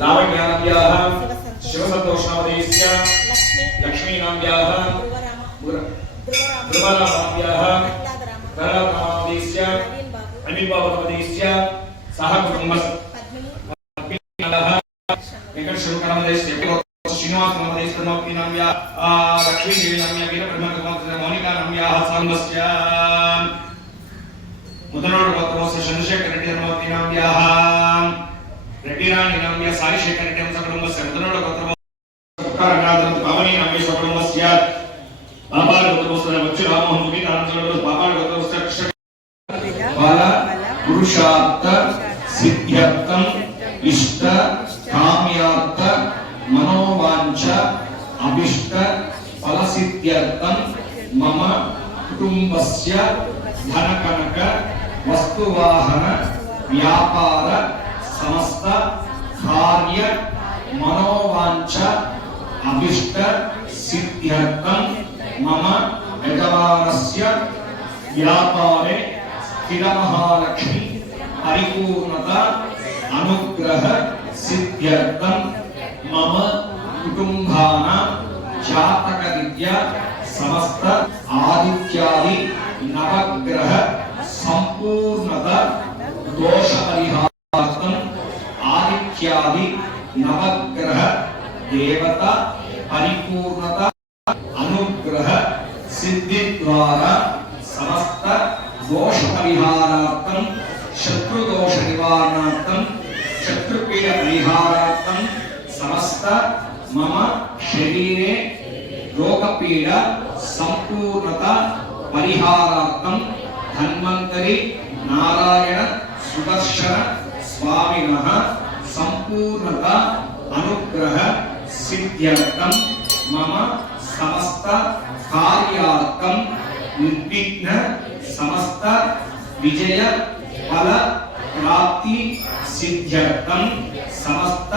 लावण्यानाम्याः शिवसन्तोषनामधेयस्य लक्ष्मीनाम्याः ध्रुवनामनाम्याः प्रहलादनामधेयस्य अनिलबाबुनामधेयस्य सह कुटुम्बस्य वेंकटेश्वरनामधेयस्य श्रीनिवासनामधेयस्य नाम्याः लक्ष्मीदेवीनाम्याः वीरब्रह्मनामधेयस्य मौनिकानाम्याः साम्बस्य मुदनोड गोत्रस्य चंद्रशेखर रेड्डी नाम्याः रेड्डीराणी नाम्या साईशेखर रेड्डी कुटुम्बस्य मुदनोड गोत्रस्य पावनी नाम्या कुटुम्बस्य बाबाल गोत्रस्य वक्षरामोहन मुनिरामचंद्र बाबाल गोत्रस्य बल पुरुषार्थ सिद्ध्यर्थम इष्ट काम्यार्थ मनोवांछ अभिष्ट फलसिद्ध्यर्थम मम कुटुम्बस्य धनकनक वस्तुवाहन व्यापार समस्त कार्य मनोवांछ अभिष्ट सिद्ध्यर्थम मम यजमानस्य व्यापारे स्थिरमहालक्ष्मी परिपूर्णता अनुग्रह सिद्ध्यर्थम मम कुटुम्बानां जातकरीत्या समस्त आदित्यादि नवग्रह संपूर्णता दोष परिहारार्थम आदित्यादि नवग्रह देवता परिपूर्णता अनुग्रह सिद्धि द्वारा समस्त दोष परिहारार्थम शत्रु दोष निवारणार्थम शत्रुपीड़ परिहारार्थम समस्त मम शरीरे रोगपीड़ा संपूर्णता परिहारार्थम धन्वंतरी नारायण सुदर्शन स्वामिनः संपूर्णता अनुग्रह सिद्ध्यर्थम मम समस्त कार्यार्थम निर्विघ्न समस्त विजय फल प्राप्ति सिद्ध्यर्थम समस्त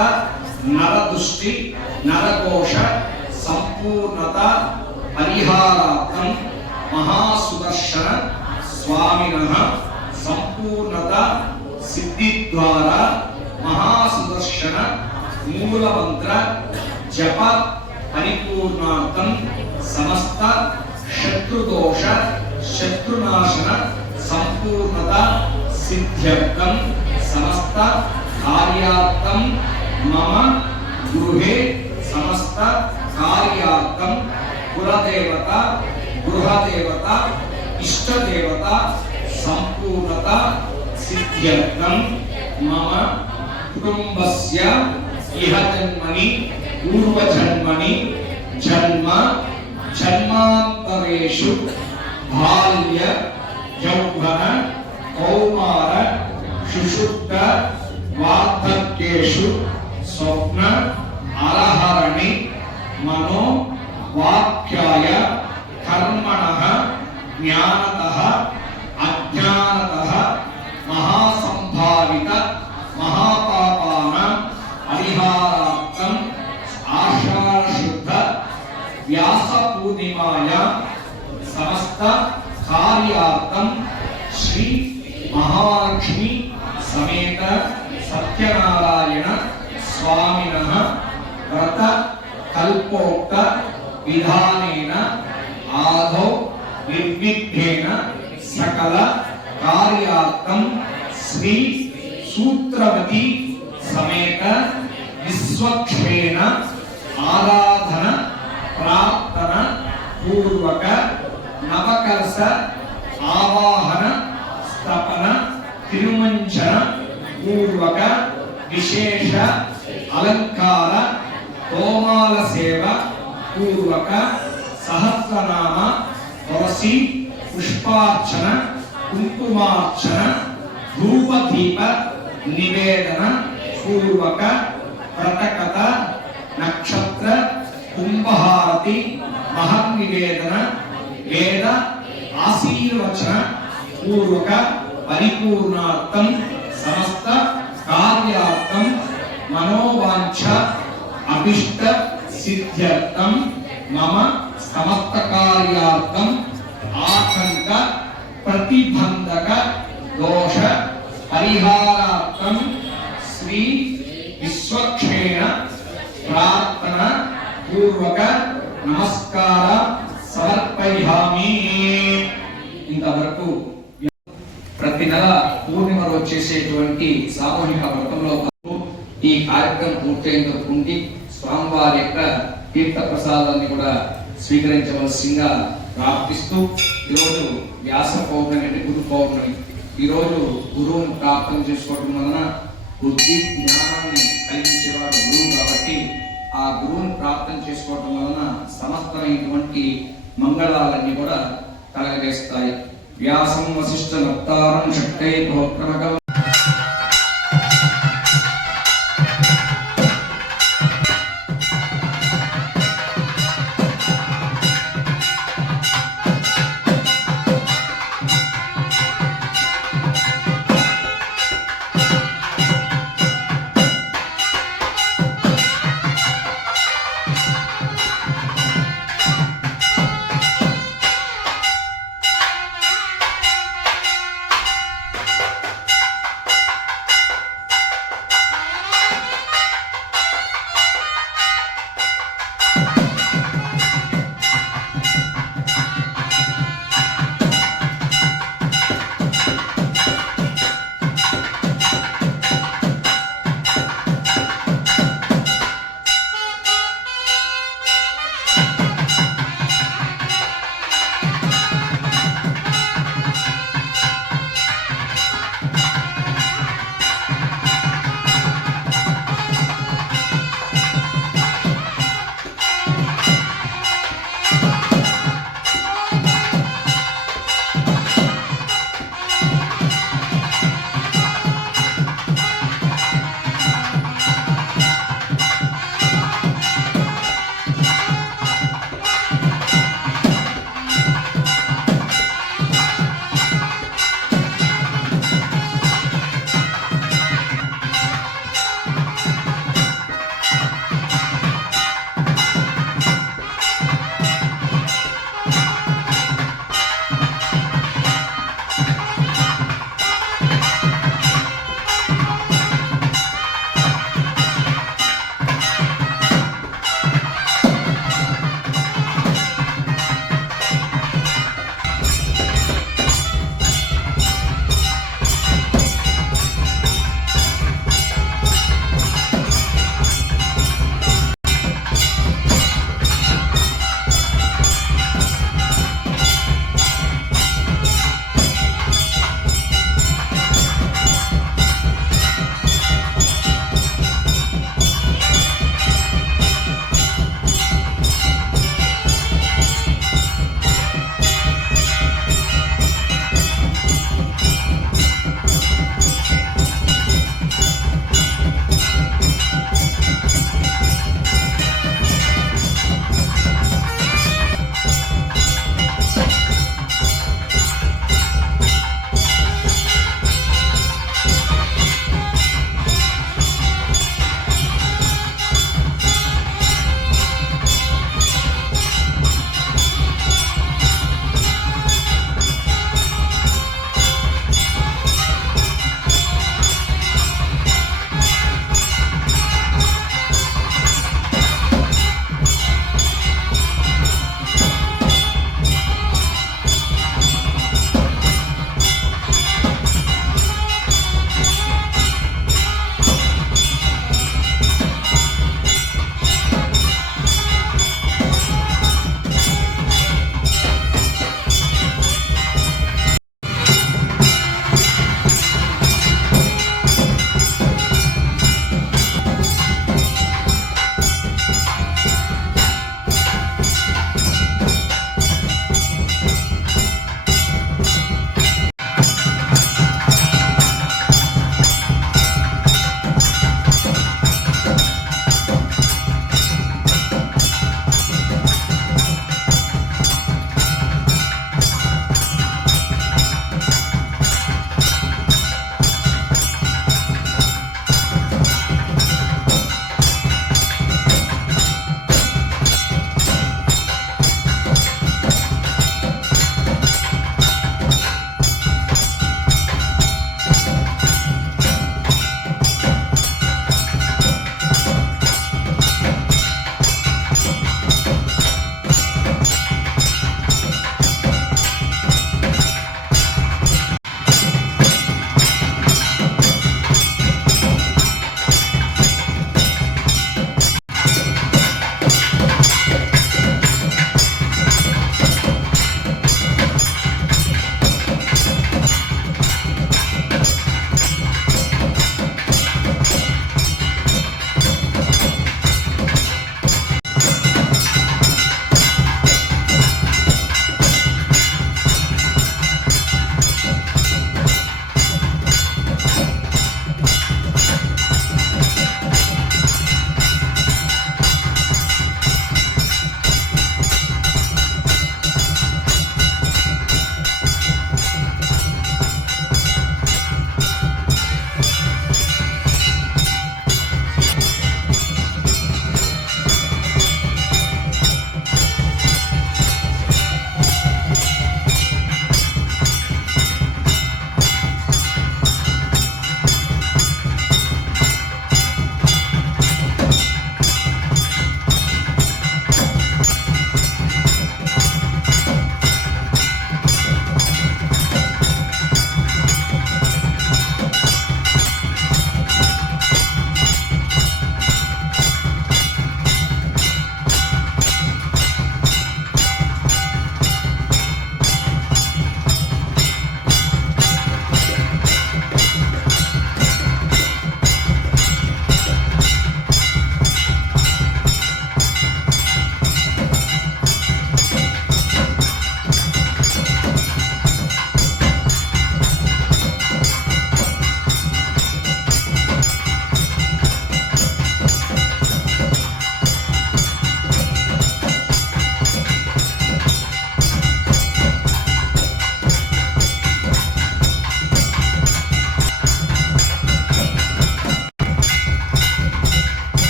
नरदुष्टि नरघोष संपूर्णता परिहारार्थम महासुदर्शन स्वामिनः संपूर्णता सिद्धि द्वारा महासुदर्शन मूलमंत्र जप परिपूर्णार्थम समस्त शत्रुदोष शत्रुनाशन संपूर्णता सिद्ध्यर्थम समस्त कार्यार्थम मम गृहे समस्त कार्यार्थम कुलदेवता गृहदेवता इष्टदेवता संपूर्णता सिद्ध्यर्थम मम कुटुम्बस्य इह जन्मनि पूर्वजन्मनि जन्म जन्मांतरेषु बाल्य यौवन कौमार सुषुप्त वार्धक्येषु स्वप्न अलहरणि मनो वाक्याय कर्मणः ज्ञानतः अज्ञानतः महासंभावित महापापानां परिहारार्थम आषाढ़ शुद्ध व्यास पूर्णिमायां समस्त कार्यार्थम श्री महालक्ष्मी समेत सत्यनारायण स्वामिनः व्रत कल्पोक्त विधानेन आदौ निर्विघ्नेन सकल कार्यार्थम श्री सूत्रवती समेत विश्वक्षेण आराधन प्रार्थना पूर्वक नवकलश आवाहन स्तपन तिरुमंजन पूर्वक विशेष अलंकार तोमाल सेवा पूर्वक सहस्रनाम तुलसी पुष्पार्चन कुंकुमार्चन धूप दीप निवेदन पूर्वक व्रतकथा नक्षत्र कुंभहारति महन्निवेदन वेद आशीर्वचन पूर्वक परिपूर्णार्थम समस्त कार्यार्थम मनोवांछ अभिष्ट सिद्ध्यर्थम मम समस्त कार्यार्थम आतंक प्रतिबंधक दोष परिहारार्थम श्री विश्वक्षेत्र ప్రార్థన పూర్వక నమస్కార సమర్పయామి. ఇంతవరకు ప్రతి నెల పూర్ణిమ రోజు చేసేటువంటి సామూహిక వ్రతంలో ఈ కార్యక్రమం పూర్తయినటువంటి స్వామివారి యొక్క తీర్థ ప్రసాదాన్ని కూడా స్వీకరించవలసిందిగా ప్రార్థిస్తూ, ఈరోజు వ్యాస పౌర్ణమి అంటే గురు పౌర్ణమి. ఈరోజు గురువుని ప్రార్థన చేసుకోవడం వలన బుద్ధి జ్ఞానాన్ని కలిగించేవాడు గురువు కాబట్టి ఆ గురువుని ప్రార్థన చేసుకోవడం వలన సమస్తమైనటువంటి మంగళాలన్నీ కూడా కలగజేస్తాయి. వ్యాసం వశిష్ఠ నప్తారం శక్తై భోక్రమకం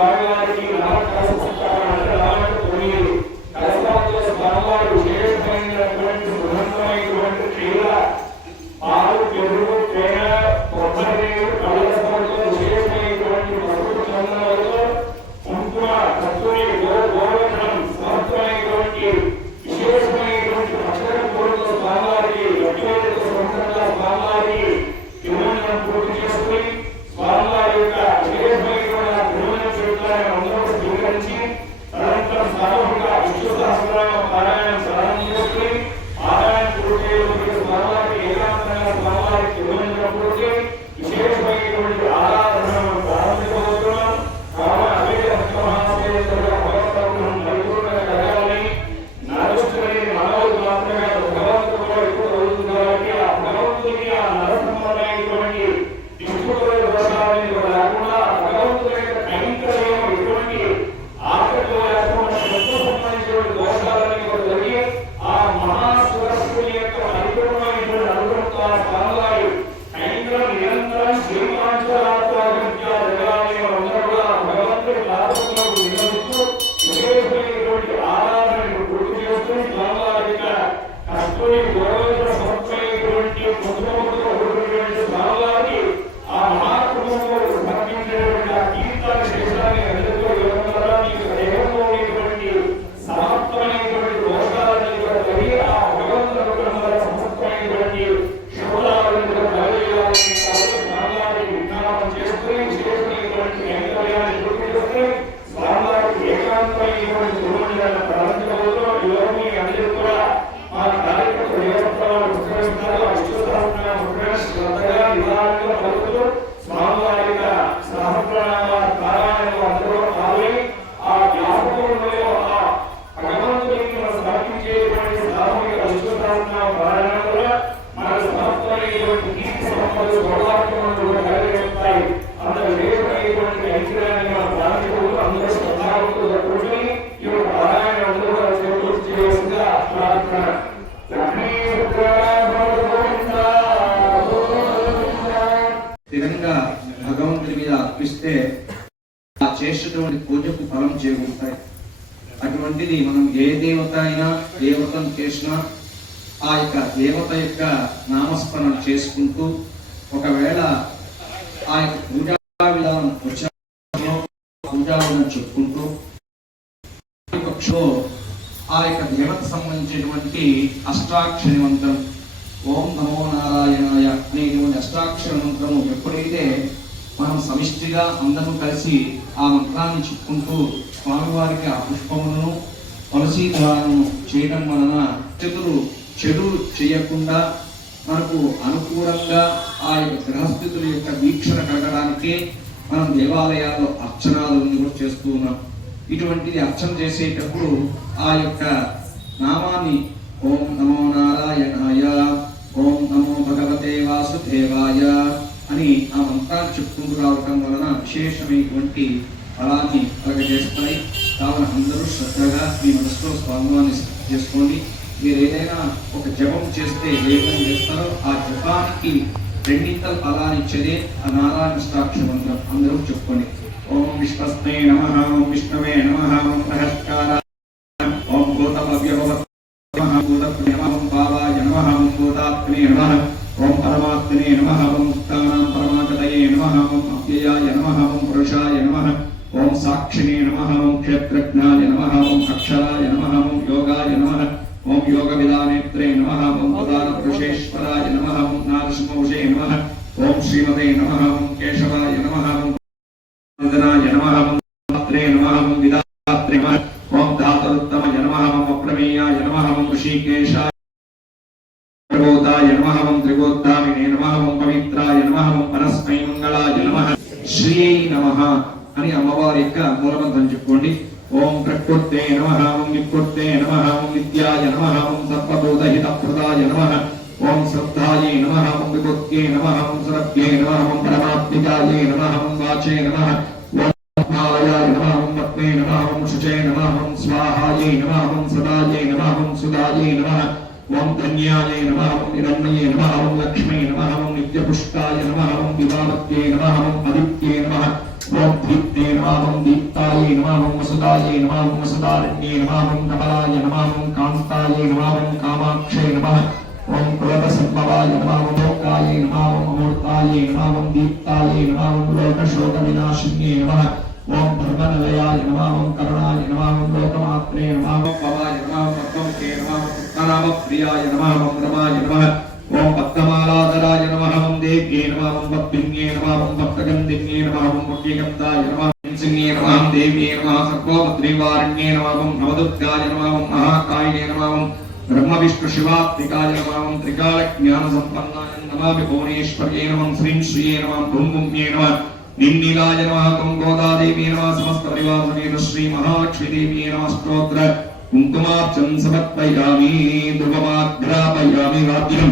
స్వామివారికి నవకలశ సంస్కారం అంటే నవకలశ తొమ్మిది కలశాలతో స్వామివారు విశేషమైనటువంటి సుగంధమైనటువంటి క్షీర పాలు పెరుగు తేనె కొబ్బరి కలశంతో విశేషమైనటువంటి పసుపు చందనలతో కుంకుమ కస్తూరి గోవర్ధనం సమర్థమైనటువంటి విశేషమైనటువంటి అక్షర పూర్వక స్వామివారికి లక్ష్మీ సంవత్సరాల స్వామివారికి తిరుమల పూర్తి చేసుకుని స్వామివారి యొక్క విశేషమైనటువంటి తిరుమల క్షేత్రాన్ని అందరూ స్వీకరించి తదనంతరం సామూహిక విష్ణు సహస్రనామ పారాయణం ప్రారంభం చేసుకుని పారాయణ పూర్తి స్వామివారికి ఏకాంతంగా స్వామివారికి తిరుమల పూర్తి విశేషమైనటువంటి ఆరాధన ప్రారంభించబోతున్నాం. కావున అవేద మహాశేశ్వర భగవద్గీతం పరిపూర్ణంగా జరగాలని నడుచుకుని మనవులు మాత్రమే భగవంతుడు ఎక్కువ అవుతుంది కాబట్టి ఆ భగవంతుడికి ఆ నరసింహమైనటువంటి దిక్కుల దోషాలని లేకుండా భగవంతుడి యొక్క కైంకర్యం ఎటువంటి ఆకలిలో లేకుండా సంబంధించినటువంటి దోషాలని కూడా జరిగి ఆ మహాసురస్సుని యొక్క పరిపూర్ణమైనటువంటి అనుగ్రహంతో ఆ స్వామివారి కైంకర్యం నిరంతరం శ్రీమాంచరాత్మగా జరగాలని అందరూ కూడా భగవంతుడి పాదములను విన్నవిస్తూ విశేషమైనటువంటి ఆరాధనను పూర్తి చేస్తూ స్వామివారి యొక్క కస్తూరి గౌరవ సమర్పమైనటువంటి పుష్పములతో కూడినటువంటి స్వామివారికి ఆ మహాకుటుంబంలో సమర్పించేటువంటి ఆ కీర్తన శేషాన్ని అందరితో ఇవ్వడం ద్వారా మీకు దేహంలో ఉన్నటువంటి సమర్థమైనటువంటి దోషాలను కూడా కలిగి ఆ భగవంతుని అనుగ్రహంలో సమర్థమైనటువంటి శుభాలను కూడా కలగజేయాలని స్వామివారికి విజ్ఞాపన చేసుకుని విశేషమైనటువంటి కైంకర్యాన్ని పూర్తి చేసుకుని స్వామివారికి ఏకాంతమైనటువంటి తిరుమలను ప్రారంభించబోతున్నాం. యువకుని అందరూ కూడా ఆ కార్యక్రమ దేవస్థానాలు ఉత్సవిస్తారు. విశ్వసహస్రనామ ముద్రణ శ్రద్ధగా నిదానంగా పలుకుతూ స్వామివారి యొక్క సహస్రనామ పారాయణంలో అందరూ పాల్గొని ఆ జ్ఞాపకంలో ఆ భగవంతునికి మనం సమర్పించేటువంటి సామూహిక విశ్వసహస్రనామ పారాయణం కూడా మనకు సమర్థమైనటువంటి కీర్తి సంపదలు గౌరవాత్మకం కూడా కలిగిస్తాయి. అంత విశేషమైనటువంటి ఐశ్వర్యాన్ని మనం ప్రారంభించబోతూ అందరూ శ్రద్ధాభక్తులు కూర్చొని ఈ యొక్క పారాయణ అందరూ కూడా పూర్తి చేయవలసిందిగా ప్రార్థన. స్థిరంగా భగవంతుని మీద అర్పిస్తే ఆ చేసేటువంటి పూజకు ఫలం చేకూరుతాయి. అటువంటిది మనం ఏ దేవత అయినా దేవతను చేసినా ఆ యొక్క దేవత యొక్క నామస్మరణ చేసుకుంటూ ఒకవేళ ఆ యొక్క పూజా విధానం పూజాలను చెప్పుకుంటూ ఆ యొక్క దేవత సంబంధించినటువంటి అష్టాక్షరి మంత్రం ఓం నమో నారాయణాయ అనేటువంటి అష్టాక్షర మంత్రము ఎప్పుడైతే మనం సమిష్టిగా అందరూ కలిసి ఆ మంత్రాన్ని చెప్పుకుంటూ స్వామివారికి ఆ పుష్పములను తులసి దానము చేయడం వలన చెడు చేయకుండా మనకు అనుకూలంగా ఆ యొక్క గ్రహస్థితుల యొక్క వీక్షణ కలగడానికి మనం దేవాలయాల్లో అర్చనాలను కూడా చేస్తూ ఉన్నాం. ఇటువంటిది అర్చన చేసేటప్పుడు ఆ యొక్క నామాన్ని ఓం నమో నారాయణాయ ఓం నమో భగవతే వాసుదేవాయ అని ఆ మంత్రాన్ని చెప్పుకుంటూ రావటం వలన విశేషమైనటువంటి ఫలాన్ని కలగజేస్తాయి. కావున అందరూ శ్రద్ధగా మీ మనసులో స్వామివారిని చేసుకోండి. మీరు ఏదైనా ఒక జపం చేస్తే ఏ పని చేస్తారో ఆ జపానికి రెండింతల ఫలాన్ని ఇచ్చేదే ఆ నారాయణ అష్టాక్షర మంత్రం. అందరూ చెప్పుకోండి. ఓం విశ్వస్మే నమః ఓం విష్ణవే నమః ఓం ప్రహస్కార ఓం గోతభవ్య నమః గోతప్రియ నమః ఓం భావాయ నమః ఓం గోతాత్మనే నమః ఓం పరమాత్మనే నమః ఓం ముక్తానాం పరమాగతయే నమః ఓం అవ్యయాయ నమః ఓం పురుషాయ నమః ఓం సాక్షిణే నమః ఓం క్షేత్రజ్ఞాయ నమః ఓం అక్షరాయ నమః ఓం యోగాయ నమః ఓం యోగ విధానేత్రే నమః ఓం ఉదార పురుషేశ్వరాయ నమః ఓం నారసింహౌషే నమః ఓం శ్రీమతే నమః ఓం కేశవాయ నమః ఓం వందనాయ నమః ఓం మాత్రే నమః ఓం విదాత్రే నమః ఓం ధాతరుత్తమయ నమః ఓం అప్రమేయాయ నమః ఓం ఋషికేశాయ త్రిగోతాయ నమః ఓం త్రిగోత్తామినే నమః ఓం పవిత్రాయ నమః ఓం పరస్మై మంగళాయ నమః శ్రీయై నమః అని అమ్మవారి యొక్క మూలమంత్రం చెప్పుకోండి. ఓం ప్రకృతే నమః ఓం వికృతే నమః ఓం నిత్యాయ నమః ఓం సర్వభూతహితప్రదాయ నమః ఓం శ్రద్ధాయే నమః ఓం విభుత్యే నమః ఓం సురభ్యే నమః ఓం పరమాత్మికాయే నమః ఓం వాచే నమః ఓం ఆలయాయ నమః ఓం పత్నే నమః ఓం శుచే నమః ఓం స్వాహాయే నమః ఓం సదాయే నమః ఓం సుదాయే నమః ఓం ధన్యాయే నమః ఓం హిరణ్యే నమః ఓం లక్ష్మీ నమః ఓం నిత్యపుష్టాయ నమః ఓం వివాహత్యే నమః ఓం ఆదిత్యే నమః ఓం దీప్తే నమః ఓం దీప్త శ్రీకాంతాయే నమః ఓం సదారణ్యే నమః ఓం కమలాయ నమః ఓం కాంతాయే నమః ఓం కామాక్షే నమః ఓం క్రోధసంభవాయ నమః ఓం లోకాయే నమః ఓం అమూర్తాయే నమః ఓం దీప్తాయే నమః ఓం లోకశోక వినాశిన్యే నమః ఓం ధర్మనిలయాయ నమః ఓం కరుణాయ నమః ఓం లోకమాత్రే నమః ఓం భవాయ నమః ఓం పద్మంకే నమః ఓం పద్మనాభప్రియాయ నమః ఓం రమాయ నమః ఓం పద్మమాలాధరాయ నమః ఓం దేవ్యే నమః ఓం భక్తిన్యే నమః ఓం భక్తగంధిన్యే నమః ఓం ముఖ్యగంధాయ నమః సింగే నమః ఓం దేవ్యే నమః సర్వోపద్రీవారణ్యే నమః ఓం నవదుర్గాయ నమః ఓం మహాకాయే నమః ఓం బ్రహ్మ విష్ణు శివాత్మికాయ నమః ఓం త్రికాల జ్ఞాన సంపన్నాయ నమామి భువనేశ్వర్యే నమః శ్రీం శ్రీయే నమః భృంగుమ్యే నమః నిన్నిలాయ నమః ఓం గోదాదేవీ నమః సమస్త పరివార సమేత శ్రీ మహాలక్ష్మీదేవీ నమః స్తోత్ర కుంకుమార్చన సమర్పయామి ధ్రువమాగ్రాపయామి రాజ్యం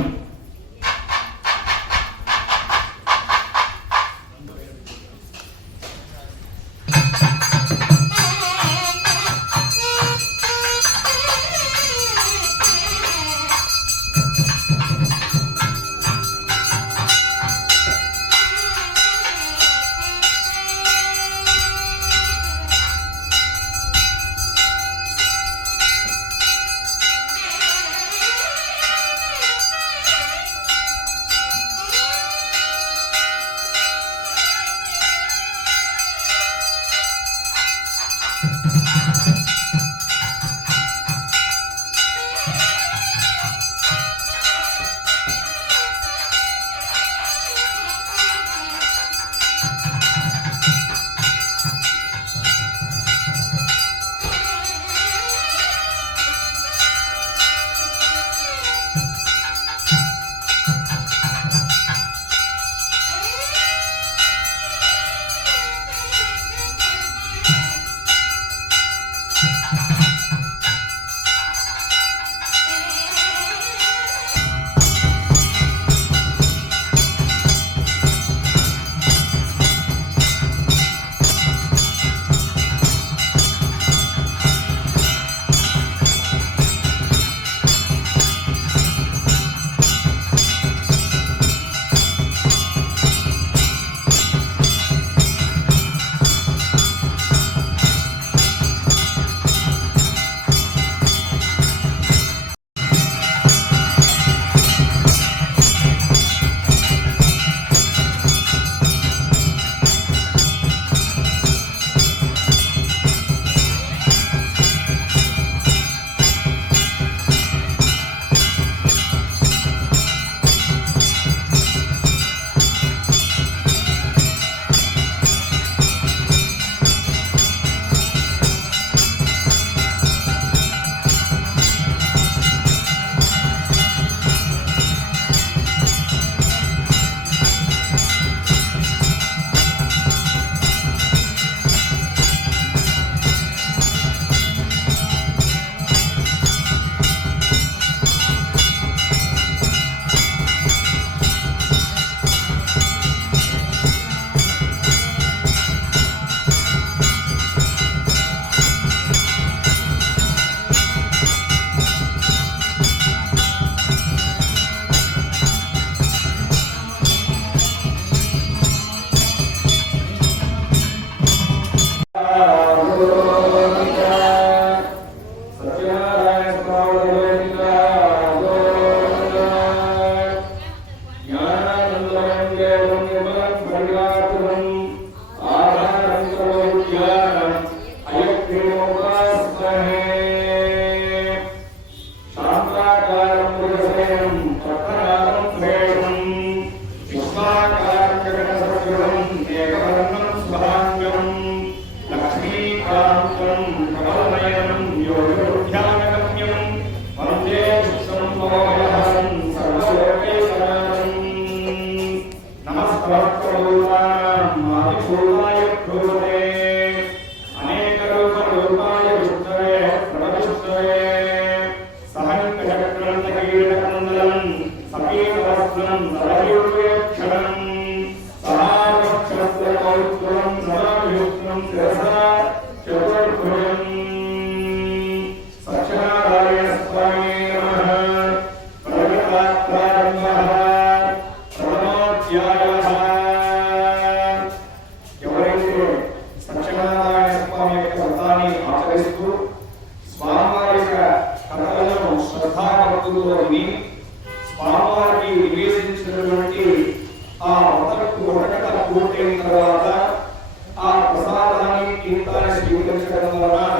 జీవితాన్ని స్వీకరించడం వలన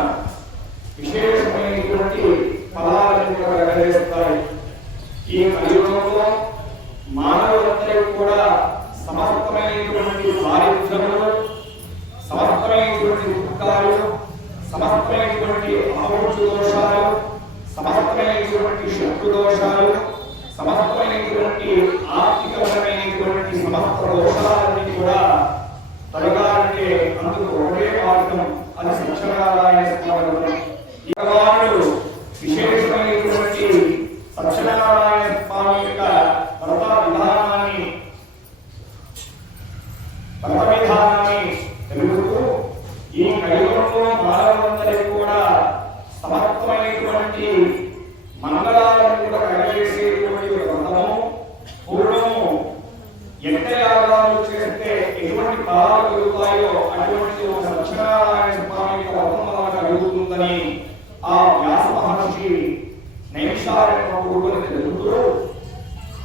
విశేషమైనటువంటి ఫలాలను కూడా కలగజేస్తాయి. ఈ కలియుగంలో మానవులందరికీ కూడా సమర్థమైనటువంటి దారిద్ర్యములు, సమర్థమైనటువంటి దుఃఖాలు, సమర్థమైనటువంటి అమృత దోషాలు, సమర్థమైనటువంటి శత్రు దోషాలు, సమర్థమైనటువంటి ఆర్థికపరమైనటువంటి సమర్థ దోషాలన్నీ కూడా తొలగాలంటే అందుకు ఒకే మార్గం, అది సత్యనారాయణ స్వామి వ్రతం. ఈ భగవానుడు విశేషమైనటువంటి సత్యనారాయణ స్వామి యొక్క వ్రత విధానాన్ని తెలుగుతూ ఈ కలియుగంలో మానవులందరికీ కూడా సమర్థమైనటువంటి మంగళాలను కూడా కలగజేసేటువంటి వ్రతము. పూర్వము యజ్ఞయాగాలు చేస్తే ఎటువంటి ఫలాలు కలుగుతాయో అటువంటి ఒక సత్యనారాయణ స్వామి యొక్క వ్రతం వలన కలుగుతుందని ఆ వ్యాస మహర్షి నైమిషారణ్య పూర్వని తెలుపుతూ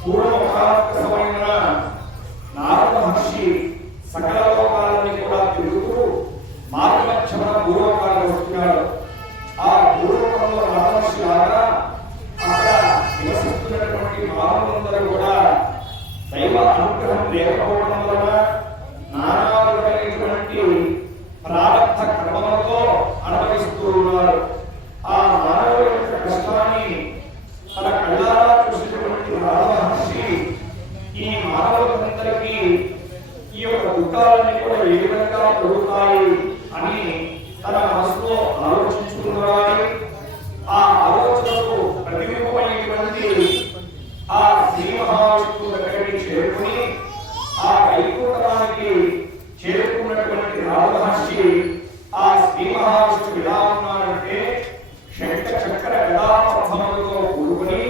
పూర్వముఖమైన నారద మహర్షి సకల లోకాలని కూడా తిరుగుతూ మార్గమధ్యమన భూలోకాలకు వస్తున్నాడు. ఆ భూలోకంలో నారదమహర్షి లాగా అక్కడ నివసిస్తున్నటువంటి మానవులందరూ కూడా దైవ అనుగ్రహం లేకపోవడం వలన నానా రకమైనటువంటి ప్రారంభ కర్మలతో అనుభవిస్తూ ఉన్నారు. ఆ మానవుల యొక్క కష్టాన్ని తన కళ్ళారా చూసినటువంటి నారదమహర్షి ఈ మానవులందరికీ ఈ యొక్క దుఃఖాలన్నీ కూడా ఏ విధంగా కలుగుతాయి అని తన మనసులో ఆలోచించుకున్నవాడు. ఆ ఆలోచనకు ప్రతిరూపమైనటువంటి ఆ శ్రీ మహావిష్ణువు దగ్గరికి చేరుకుని ఆ వైకుంఠానికి చేరుకున్నటువంటి నారదమహర్షి ఆ శ్రీ మహావిష్ణువు ఎలా ఉన్నాడంటే శంఖ చక్ర గదాపద్మములతో కూడుకుని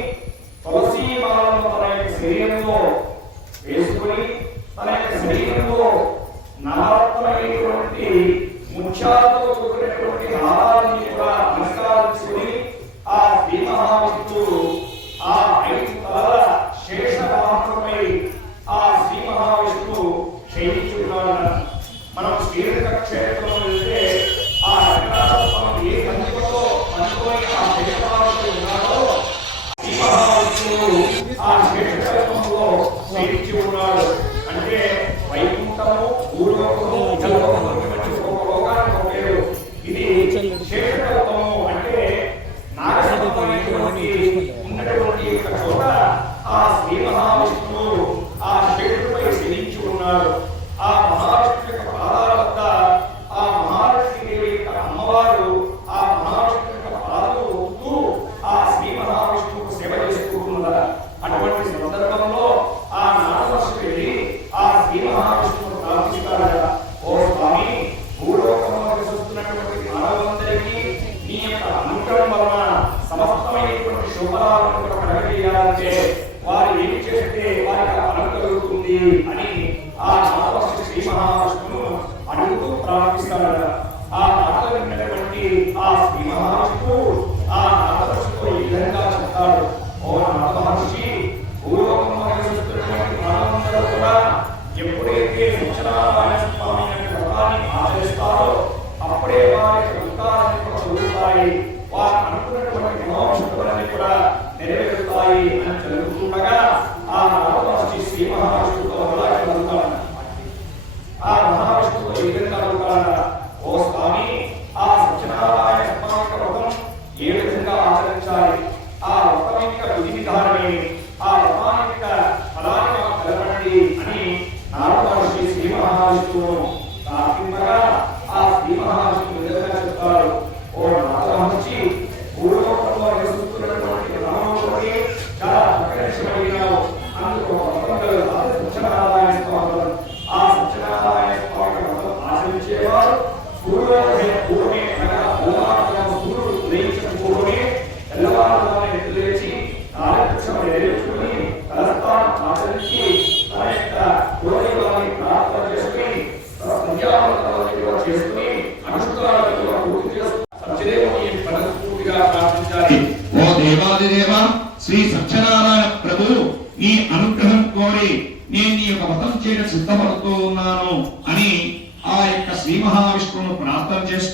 తులసీ మాలను తన యొక్క శరీరంలో వేసుకుని తన యొక్క శరీరంలో నవరత్నమైనటువంటి ముత్యాలతో కూడినటువంటి హారాన్ని కూడా నమస్కరించుకుని ఆ శ్రీ మహావిష్ణువు ఆ 5 తలల శేషవాహనమై ఆ శ్రీ మహావిష్ణువు శయనించున్నాడు. మనం శ్రీరంగ క్షేత్రంలో వెళ్తే ఆ రంగనాథ స్వామి ఏ కంచుతో పంచుకొని ఆ శేషవాహనుడు ఉన్నాడో శ్రీ మహావిష్ణువు ఆ శేషకల్పంలో శయనించి ఉన్నాడు. అంటే వైకుంఠము, భూలోకము, జలలోకము ఒక లోకానికి ఒక పేరు. ఇది శేషకల్పము అంటే నాగసర్పమైనటువంటి ఉన్నటువంటి ఒక చోట ఆ శ్రీ మహావిష్ణువు ఆ శేషుడిపై శయనించి ఉన్నాడు. ఆ మహావిష్ణు యొక్క పాదాల వద్ద ఆ మహాలక్ష్మి యొక్క అమ్మవారు ఆ మహావిష్ణు యొక్క పాదాలు ఊపుతూ ఆ శ్రీ మహావిష్ణువుకు సేవ చేస్తూ ఉన్నారు. అటువంటి సందర్భంలో ఆ నారదమహర్షి వెళ్ళి ఆ శ్రీ మహావిష్ణువును ప్రార్థిస్తాడు. ఓ స్వామి, భూలోకంలో నివసిస్తున్నటువంటి మానవులందరికీ నీ యొక్క అనుగ్రహం వలన సమస్తమైనటువంటి శుభాలను కూడా కలగజేయాలంటే వారు ఏమి చేస్తే వారికి ఫలం కలుగుతుంది అని ఆ నారదమహర్షి శ్రీ మహావిష్ణువును అడుగుతూ ప్రార్థిస్తాడు. ఆ మాటలు విన్నటువంటి ఆ శ్రీ మహావిష్ణువు ఆ నారదమహర్షితో ఈ విధంగా చెప్తాడు. ఓ నారదమహర్షి, భూలోకంలో నివసిస్తున్నటువంటి మానవులందరూ కూడా ఎప్పుడైతే సత్యనారాయణ స్వామి యొక్క వ్రతాన్ని ఆచరిస్తారో అప్పుడే వారి యొక్క దుఃఖాలన్నీ కూడా కలుగుతాయి, వారు అనుకున్నటువంటి మనోషులన్నీ కూడా నెరవేరుతాయి అని తెలుపుతుండగా ఆ నారదమహర్షి శ్రీ మహావిష్ణువుతో అడుగుతాడు. ఆ మహావిష్ణువుతో ఈ విధంగా అడుగుతాడు. ఓ స్వామి, ఆ సత్యనారాయణ స్వామి యొక్క వ్రతం ఏ విధంగా ఆచరించాలి, ఆ వ్రతం యొక్క విధి విధానమే, ఆ వ్రతాన్ని యొక్క ఫలాన్ని మాకు తెలపండి అని నారదమహర్షి శ్రీ మహావిష్ణువును ప్రార్థించగా ఆ శ్రీ మహావిష్ణువు విధంగా చెప్తాడు. ఓ నారదమహర్షి, భూలోకంలో నివసిస్తున్నటువంటి రాముడికి చాలా ప్రకటించబడినావు. అందుకు ఒక వ్రతం కలదు.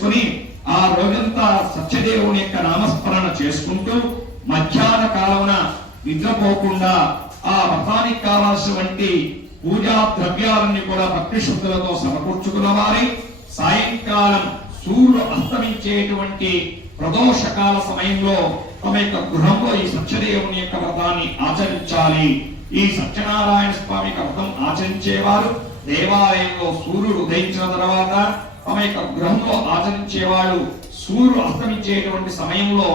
చేసుకుని ఆ రోజంతా సత్యదేవుని యొక్క నామస్మరణ చేసుకుంటూ మధ్యాహ్న కాలమున నిద్రపోకుండా ఆ వ్రతానికి కావాల్సినటువంటి పూజా ద్రవ్యాలన్నీ కూడా భక్తి శ్రద్ధలతో సమకూర్చుకున్న వారి సాయంకాలం సూర్యుడు అస్తమించేటువంటి ప్రదోషకాల సమయంలో తమ యొక్క గృహంలో ఈ సత్యదేవుని యొక్క వ్రతాన్ని ఆచరించాలి. ఈ సత్యనారాయణ స్వామి వ్రతం ఆచరించేవారు దేవాలయంలో సూర్యుడు ఉదయించిన తర్వాత తమ యొక్క గృహంలో ఆచరించేవాడు సూర్యుడు అస్తమించేటువంటి సమయంలో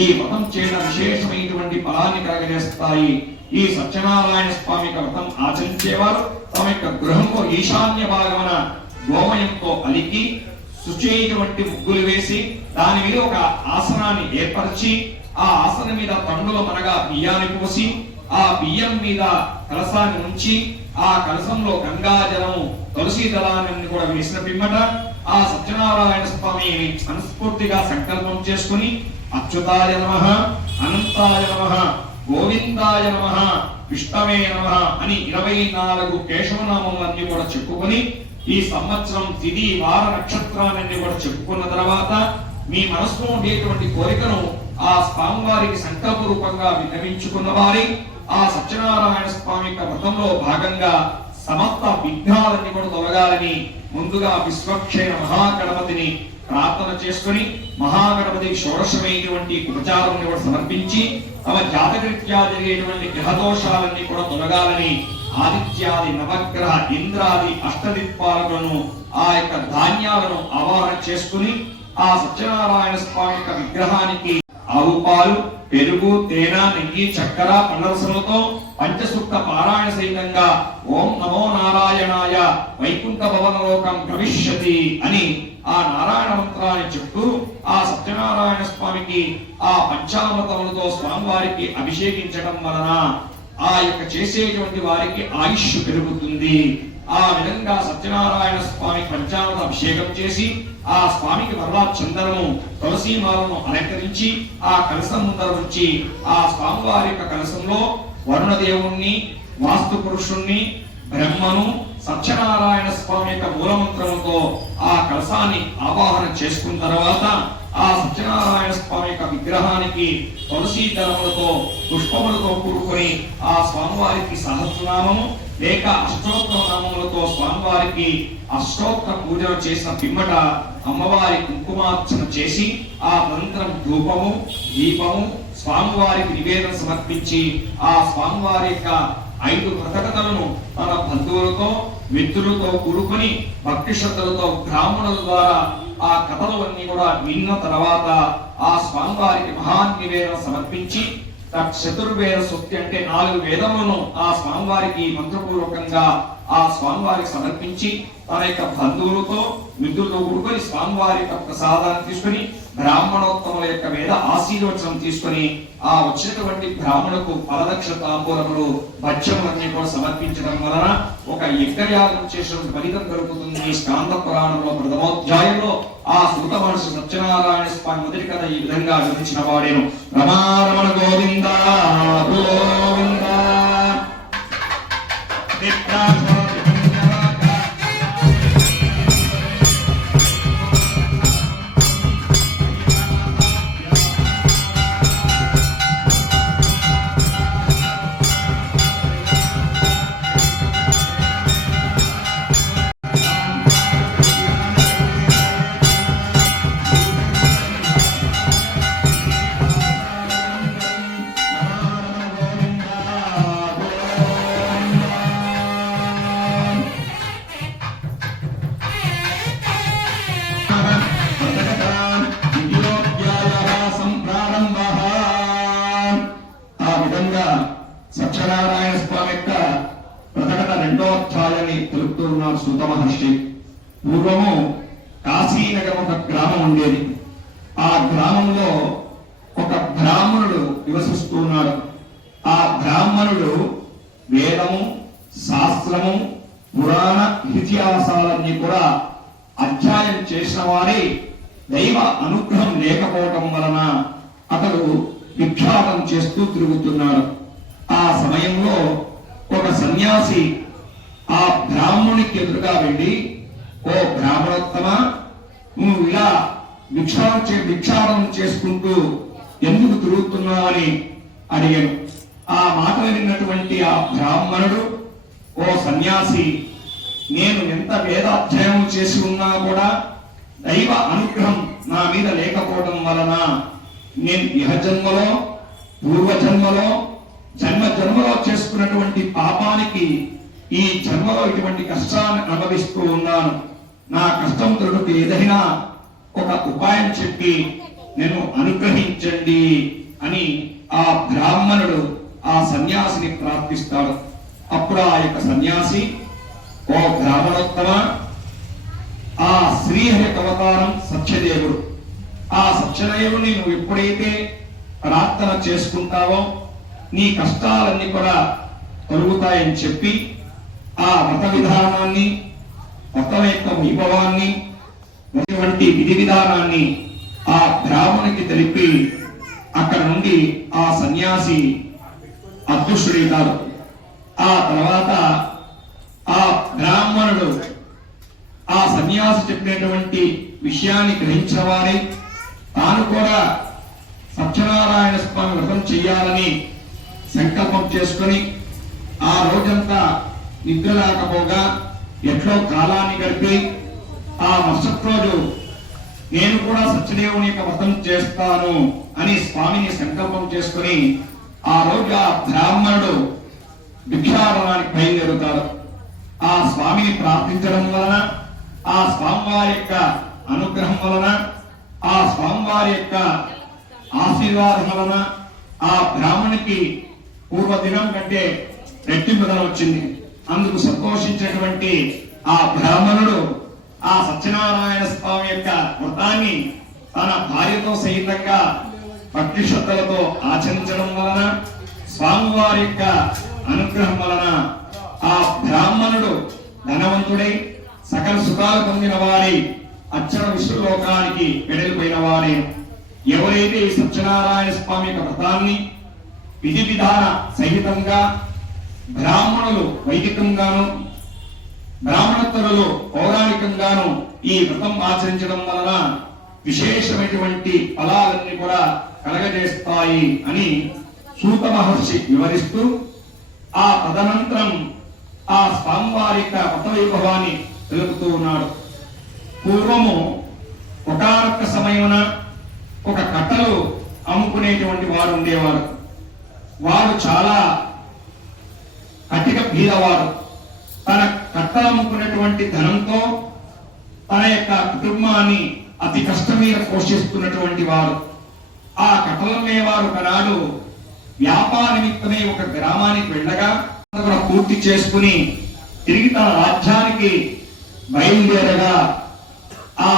ఈ వ్రతం చేయడం విశేషమైనటువంటి ఫలాన్ని కలగజేస్తాయి. ఈ సత్యనారాయణ స్వామి వ్రతం ఆచరించేవారు తమ యొక్క గృహంలో ఈశాన్య భాగమున గోమయంతో అలికి శుచైనటువంటి ముగ్గులు వేసి దాని మీద ఒక ఆసనాన్ని ఏర్పరిచి ఆ ఆసనం మీద పండుల మనగా బియ్యాన్ని పోసి ఆ బియ్యం మీద కలసాన్ని ఉంచి ఆ కలసంలో గంగాజలము తులసి దళాన్ని కూడా వేసిన పిమ్మట ఆ సత్యనారాయణ స్వామిని మనస్ఫూర్తిగా సంకల్పం చేసుకుని అచ్యుతాయ నమః, అనంతాయ నమః, గోవిందాయ నమః, విష్ణవే నమః అని 24 కేశవనామములన్నీ కూడా చెప్పుకొని ఈ సంవత్సరం తిథి వార నక్షత్రాలన్నీ కూడా చెప్పుకున్న తర్వాత మీ మనసులో ఉండేటువంటి కోరికను ఆ స్వామివారికి సంకల్ప రూపంగా విన్నవించుకున్న వారి ఆ సత్యనారాయణ స్వామి యొక్క వ్రతంలో భాగంగా సమస్త విఘ్నాలన్నీ కూడా తొలగాలని ముందుగా విశ్వక్షేణ మహాగణపతిని ప్రార్థన చేసుకుని మహాగణపతి షోడశమైనటువంటి ఉపచారం కూడా సమర్పించి తమ జాతకరీత్యా జరిగేటువంటి గ్రహదోషాలన్నీ కూడా తొలగాలని ఆదిత్యాది నవగ్రహ ఇంద్రాది అష్టదిక్పాలకులను ఆ యొక్క ధాన్యాలను ఆవాహన చేసుకుని ఆ సత్యనారాయణ స్వామి యొక్క విగ్రహానికి ఆవు పాలు, పెరుగు, తేనె, నెయ్యి, చక్కెర, పండరసములతో పంచసూక్త పారాయణ సహితంగా ఓం నమో నారాయణాయ వైకుంఠ భవనలోకం ప్రవిశ్యతి అని ఆ నారాయణ మంత్రాన్ని చెప్తూ ఆ సత్యనారాయణ స్వామికి ఆ పంచామృతములతో స్వామివారికి అభిషేకించడం వలన ఆ యొక్క చేసేటువంటి వారికి ఆయుష్ పెరుగుతుంది. ఆ విధంగా సత్యనారాయణ స్వామి పంచామృత అభిషేకం చేసి ఆ స్వామికి మరలా చందనము తులసి మాలను అలంకరించి ఆ కలశం ముందర ఉంచి ఆ స్వామివారి యొక్క కలశంలో వరుణదేవుణ్ణి, వాస్తు పురుషుణ్ణి, బ్రహ్మను, సత్యనారాయణ స్వామి యొక్క మూలమంత్రముతో ఆ కలశాన్ని ఆవాహన చేసుకున్న తర్వాత ఆ సత్యనారాయణ స్వామి యొక్క విగ్రహానికి తులసి దళములతో పుష్పములతో కూడుకొని ఆ స్వామివారికి సహస్రనామము లేక అష్టోత్తర నామములతో స్వామివారికి అష్టోత్తర పూజలు చేసిన పిమ్మట అమ్మవారి కుంకుమార్చన చేసి ఆ అనంతరం ధూపము, దీపము స్వామివారికి నివేదన సమర్పించి ఆ స్వామివారి యొక్క 5 కృతజ్ఞతలను తన బంధువులతో మిత్రులతో కూడుకొని భక్తి శ్రద్ధలతో బ్రాహ్మణుల ద్వారా ఆ కథలవన్నీ కూడా విన్న తర్వాత ఆ స్వామివారికి మహాన్ నివేదన సమర్పించి చతుర్వేద సూక్తి అంటే 4 వేదములను ఆ స్వామివారికి మంత్రపూర్వకంగా ఆ స్వామివారికి సమర్పించి తన యొక్క బంధువులతో మిత్రులతో కూడుకొని స్వామివారి యొక్క ప్రసాదాన్ని తీసుకుని బ్రాహ్మణోత్తముల యొక్క వేద ఆశీర్వచనం తీసుకుని ఆ వచ్చినటువంటి బ్రాహ్మణులకు ఫలదక్ష తాంబూలములు భక్ష్యములన్నీ కూడా సమర్పించడం వలన ఒక యజ్ఞయాగం చేసిన ఫలితం కలుగుతుంది. స్కాంద పురాణంలో ప్రథమోధ్యాయంలో ఆ సూత మహర్షి సత్యనారాయణ స్వామి మొదటి కథ ఈ విధంగా వివరించిన వాడేను. రమారమణ గోవింద గోవింద. సత్యనారాయణ స్వామి యొక్క ప్రకటన 2వ అధ్యాయాన్ని తెలుపుతున్నారు సూత మహర్షి. పూర్వము కాశీనగరం ఒక గ్రామం ఉండేది. ఆ గ్రామంలో ఒక బ్రాహ్మణుడు నివసిస్తున్నాడు. ఆ బ్రాహ్మణుడు వేదము, శాస్త్రము, పురాణ ఇతిహాసాలన్నీ కూడా అధ్యయనం చేసిన వారి దైవ అనుగ్రహం లేకపోవటం వలన అతడు భిక్షాటం చేస్తూ తిరుగుతున్నాడు. ఆ సమయంలో ఒక సన్యాసి ఆ బ్రాహ్మణునికి ఎదురుగా వెళ్ళి, ఓ బ్రాహ్మణోత్తమ, నువ్వు ఇలా భిక్షాటన చేసుకుంటూ ఎందుకు తిరుగుతున్నావని అడిగాను. ఆ మాటలు విన్నటువంటి ఆ బ్రాహ్మణుడు, ఓ సన్యాసి, నేను ఎంత వేదాధ్యయనం చేసి ఉన్నా కూడా దైవ అనుగ్రహం నా మీద లేకపోవడం వలన నేను ఇహజన్మలో పూర్వజన్మలో జన్మలో చేసుకున్నటువంటి పాపానికి ఈ జన్మలో ఇటువంటి కష్టాన్ని అనుభవిస్తూ ఉన్నాను. నా కష్టం తొలగుకు ఏదైనా ఒక ఉపాయం చెప్పి నేను అనుగ్రహించండి అని ఆ బ్రాహ్మణుడు ఆ సన్యాసిని ప్రార్థిస్తాడు. అప్పుడు ఆ యొక్క సన్యాసి, ఓ బ్రాహ్మణోత్తమ, ఆ శ్రీహరి అవతారం సత్యదేవుడు, ఆ సత్యదేవుని నువ్వు ఎప్పుడైతే ప్రార్థన చేసుకుంటావో నీ కష్టాలన్నీ కూడా తొలగుతాయని చెప్పి ఆ వ్రత విధానాన్ని, వ్రతం యొక్క వైభవాన్ని, అటువంటి విధి విధానాన్ని ఆ బ్రాహ్మణునికి తెలిపి అక్కడ నుండి ఆ సన్యాసి అదృశ్యుడైతాడు. ఆ తర్వాత ఆ బ్రాహ్మణుడు ఆ సన్యాసి చెప్పినటువంటి విషయాన్ని గ్రహించిన వారి తాను కూడా సత్యనారాయణ స్వామి వ్రతం చెయ్యాలని సంకల్పం చేసుకుని ఆ రోజంతా నిద్ర లేకపోగా ఎట్లో కాలాన్ని గడిపి ఆ మరుసటి రోజు నేను కూడా సత్యదేవుని యొక్క వ్రతం చేస్తాను అని స్వామిని సంకల్పం చేసుకుని ఆ రోజు ఆ బ్రాహ్మణుడు భిక్షాటనానికి బయలుదేరుతాడు. ఆ స్వామిని ప్రార్థించడం వలన, ఆ స్వామివారి యొక్క అనుగ్రహం వలన, ఆ స్వామివారి యొక్క ఆశీర్వాదం వలన ఆ బ్రాహ్మణునికి పూర్వదినం కంటే రెట్టింపు ధనం వచ్చింది. అందుకు సంతోషించినటువంటి ఆ బ్రాహ్మణుడు ఆ సత్యనారాయణ స్వామి యొక్క వ్రతాన్ని తన భార్యతో సహితంగా భక్తి శ్రద్ధలతో ఆచరించడం వలన, స్వామివారి యొక్క అనుగ్రహం వలన ఆ బ్రాహ్మణుడు ధనవంతుడై సకల సుఖాలు పొందిన వారి అక్షర విశ్వలోకానికి వెడలిపోయిన వారి. ఎవరైతే ఈ సత్యనారాయణ స్వామి యొక్క వ్రతాన్ని విధి విధాన సహితంగా బ్రాహ్మణులు వైదికంగాను, బ్రాహ్మణోత్తరులు పౌరాణికంగాను ఈ వ్రతం ఆచరించడం వలన విశేషమైనటువంటి ఫలాలన్నీ కూడా కలగజేస్తాయి అని సూత మహర్షి వివరిస్తూ ఆ తదనంతరం ఆ స్వామివారి యొక్క వ్రత వైభవాన్ని తెలుపుతూ ఉన్నాడు. పూర్వము ఒకానొక్క సమయమున ఒక కట్టలు అమ్ముకునేటువంటి వారు ఉండేవారు. వారు చాలా కటిక బీదవారు. తన కట్టలు అమ్ముకునేటువంటి ధనంతో తన యొక్క కుటుంబాన్ని అతి కష్టం మీద పోషిస్తున్నటువంటి వారు. ఆ కట్టలమ్మేవారు ఒకనాడు వ్యాపార నిమిత్తమై ఒక గ్రామానికి వెళ్ళగా కూడా పూర్తి చేసుకుని తిరిగి తన రాజ్యానికి బయలుదేరగా ఆ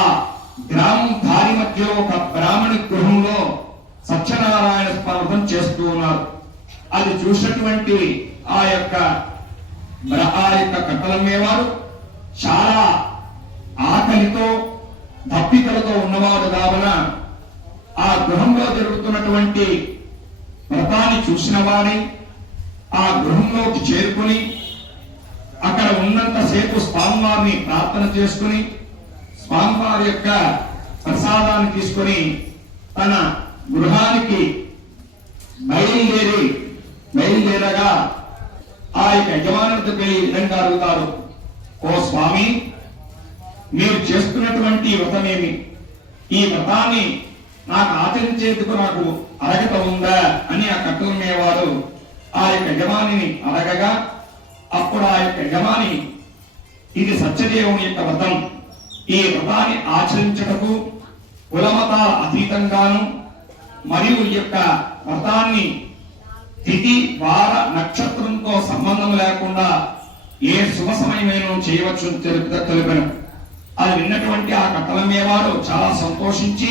గ్రామం దారి మధ్యలో ఒక బ్రాహ్మణి గృహంలో సత్యనారాయణ స్వామి చేస్తూ ఉన్నారు. అది చూసినటువంటి ఆ యొక్క కట్టలమ్మేవారు చాలా ఆకలితో దప్పికలతో ఉన్నవాడు కావున ఆ గృహంలో జరుగుతున్నటువంటి వ్రతాన్ని చూసిన వారి ఆ గృహంలోకి చేరుకుని అక్కడ ఉన్నంతసేపు స్వామివారిని ప్రార్థన చేసుకుని స్వామివారి యొక్క ప్రసాదాన్ని తీసుకుని తన గృహానికి బయలుదేరగా ఆ యొక్క యజమానుడికి ఈ విధంగా అడుగుతారు, ఓ స్వామి, మీరు చేస్తున్నటువంటి వ్రతమేమి? ఈ వ్రతాన్ని నాకు ఆచరించేందుకు నాకు అర్హత ఉందా అని ఆ కట్టలునేవారు ఆ యొక్క యజమానిని అడగగా అప్పుడు ఆ యొక్క యజమాని, ఇది సత్యదేవుని యొక్క వ్రతం, ఈ వ్రతాన్ని ఆచరించటకు కులమతాల అతీతంగాను మరియు ఈ యొక్క వ్రతాన్ని తిథి వార నక్షత్రంతో సంబంధం లేకుండా ఏ శుభ సమయమైనా చేయవచ్చు తెలిపాను. అది విన్నటువంటి ఆ కట్టలమ్మేవారు చాలా సంతోషించి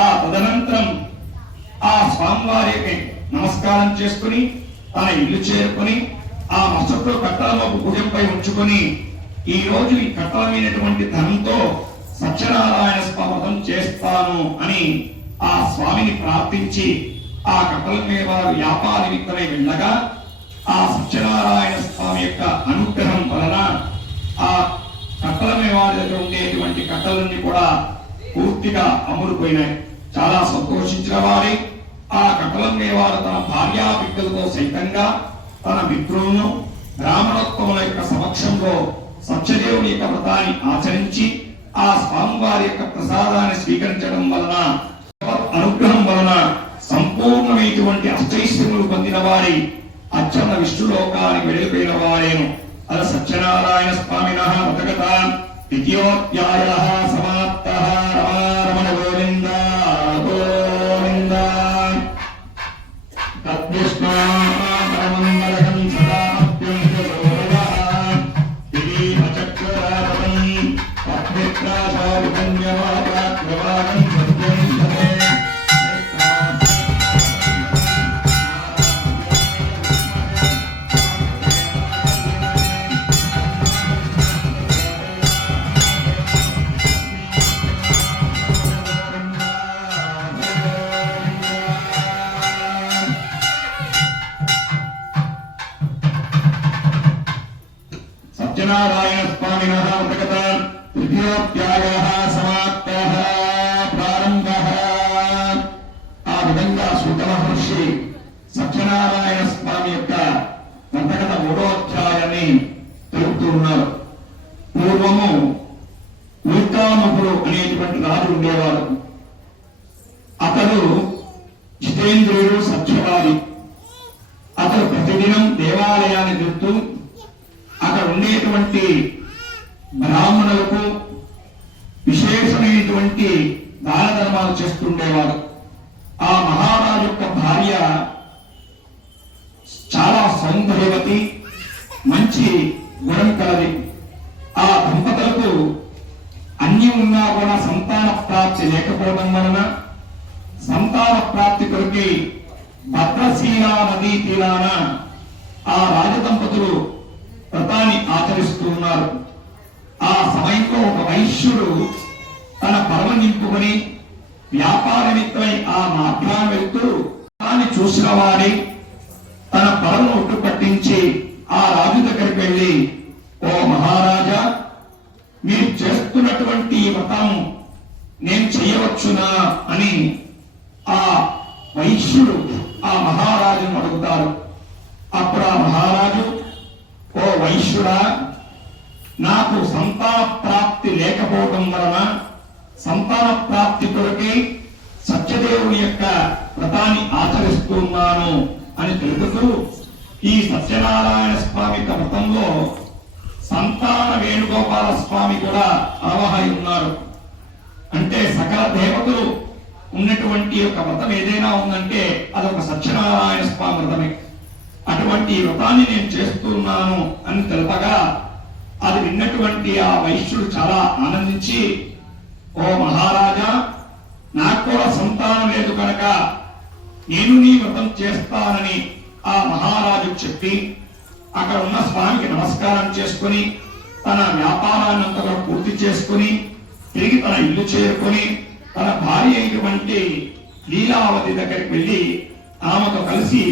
ఆ తదనంతరం ఆ స్వామివారికి నమస్కారం చేసుకుని తన ఇల్లు చేరుకుని ఆ మసట్లో కట్టలమొక భుజంపై ఉంచుకొని ఈ రోజు ఈ కట్టలమైనటువంటి ధనంతో సత్యనారాయణ స్వామి చేస్తాను అని ఆ స్వామిని ప్రార్థించి ఆ కట్టలమ్మేవారు వ్యాపార నిమిత్తమై వెళ్ళగా ఆ సత్యనారాయణ స్వామి యొక్క అనుగ్రహం వలన ఆ కట్టల వారి దగ్గర ఉండేటువంటి కట్టలన్నీ కూడా పూర్తిగా అమ్ముడుపోయినాయి. చాలా సంతోషించిన వారి ఆ కట్టలం వారు తన భార్యా బిడ్డలతో సైతంగా తన మిత్రులను బ్రాహ్మణోత్తముల యొక్క సమక్షంలో సత్యదేవుని యొక్క వ్రతాన్ని ఆచరించి ఆ స్వామివారి యొక్క ప్రసాదాన్ని స్వీకరించడం వలన అనుగ్రహం వలన సంపూర్ణమైనటువంటి అష్టైశ్వర్యములు పొందిన వారి అచ్చన్న విష్ణులోకానికి వెళ్ళిపోయిన వారేను. అలా సత్యనారాయణ స్వామినః వ్రతగత ద్వితీయోధ్యాయః సమాప్తః. రమణ గోవింద గోవింద. తద్విష్ణా పరమంగళం సదాప్యం గోవిందః. దివీపచక్రరాజం తద్విత్రాచారుధన్యవాదాగ్రవాగం సత్యం సదే. సత్యనారాయణ స్వామినః వ్రతగత తృతీయోధ్యాయః సమాప్తః. ప్రారంభః. ఆ విధంగా సూత మహర్షి సత్యనారాయణ స్వామి యొక్క వ్రతగత మూడో అధ్యాయాన్ని తెలుపుతూ ఉన్నారు. పూర్వము లూకాముఖుడు అనేటువంటి రాజు ఉండేవాడు. అతడు జితేంద్రుడు, సత్యవాది. అతడు ప్రతిదినం దేవాలయాన్ని తిరుగుతూ అక్కడ ఉండేటువంటి బ్రాహ్మణులకు విశేషమైనటువంటి దాన ధర్మాలు చేస్తుండేవాడు. ఆ మహారాజు యొక్క భార్య చాలా సౌందర్యవతి, మంచి గుణం కలది. ఆ దంపతులకు అన్ని ఉన్నా కూడా సంతాన ప్రాప్తి లేకపోవడం వలన సంతాన ప్రాప్తి కొరకి భద్రశీలా నదీ తీరాన ఆ రాజదంపతులు వ్రతాన్ని ఆచరిస్తూ ఉన్నారు. ఆ సమయంలో ఒక వైశ్యుడు తన పరమ నింపుకొని వ్యాపార నిమిత్తమై ఆ మార్గాన్ని వెళ్తూ దాన్ని చూసిన వారి తన పరమను ఒట్టు పట్టించి ఆ రాజు దగ్గరికి వెళ్ళి, ఓ మహారాజా, మీరు చేస్తున్నటువంటి ఈ వ్రతం నేను చేయవచ్చునా అని ఆ వైశ్యుడు ఆ మహారాజును అడుగుతారు. అప్పుడు ఆ మహారాజు, ఓ వైశ్యుడా, నాకు సంతాన ప్రాప్తి లేకపోవడం వలన సంతాన ప్రాప్తి కొరకే సత్యదేవుని యొక్క వ్రతాన్ని ఆచరిస్తున్నాను అని తెలుపుతూ ఈ సత్యనారాయణ స్వామి యొక్క వ్రతంలో సంతాన వేణుగోపాల స్వామి కూడా ఆవాహై ఉన్నారు. అంటే సకల దేవతలు ఉన్నటువంటి యొక్క వ్రతం ఏదైనా ఉందంటే అదొక సత్యనారాయణ స్వామి వ్రతమే. అటువంటి వ్రతాన్ని నేను చేస్తున్నాను అని తెలుపగా అది విన్నటువంటి ఆ వైశ్యుడు చాలా ఆనందించి, ఓ మహారాజా, నాకు కూడా సంతానం లేదు కనుక నేను నీ వ్రతం చేస్తానని ఆ మహారాజు చెప్పి అక్కడ ఉన్న స్వామికి నమస్కారం చేసుకుని తన వ్యాపారాన్ని అంతగా పూర్తి చేసుకుని తిరిగి తన ఇల్లు చేరుకొని తన భార్య అయినటువంటి లీలావతి దగ్గరికి వెళ్ళి ఆమెతో కలిసి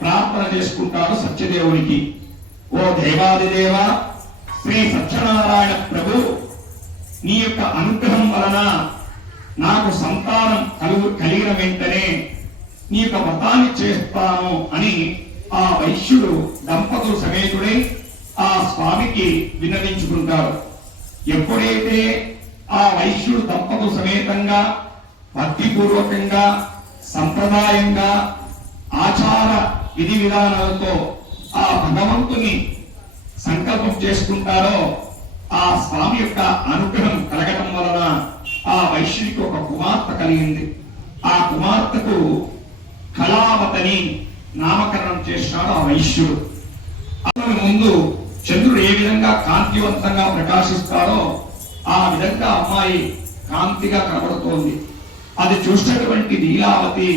ప్రార్థన చేసుకుంటారు సత్యదేవునికి. ఓ దేవాదిదేవ శ్రీ సత్యనారాయణ ప్రభు, నీ యొక్క అనుగ్రహం వలన నాకు సంతానం కలిగిన వెంటనే నీ యొక్క వ్రతాన్ని చేస్తాను అని ఆ వైశ్యుడు దంపతులు సమేతుడై ఆ స్వామికి విన్నవించుకుంటారు. ఎప్పుడైతే ఆ వైశ్యుడు దంపతులు సమేతంగా భక్తిపూర్వకంగా సంప్రదాయంగా ఆచార విధి విధానాలతో ఆ భగవంతుని సంకల్పం చేసుకుంటారో ఆ స్వామి యొక్క అనుగ్రహం కలగటం వలన ఆ వైశ్యుడికి ఒక కుమార్తె కలిగింది. ఆ కుమార్తెకు కళావతని నామకరణం చేసినాడు ఆ వైశ్యుడు. అతని ముందు చంద్రుడు ఏ విధంగా కాంతివంతంగా ప్రకాశిస్తాడో ఆ విధంగా అమ్మాయి కాంతిగా కనబడుతోంది. అది చూసినటువంటి లీలావతి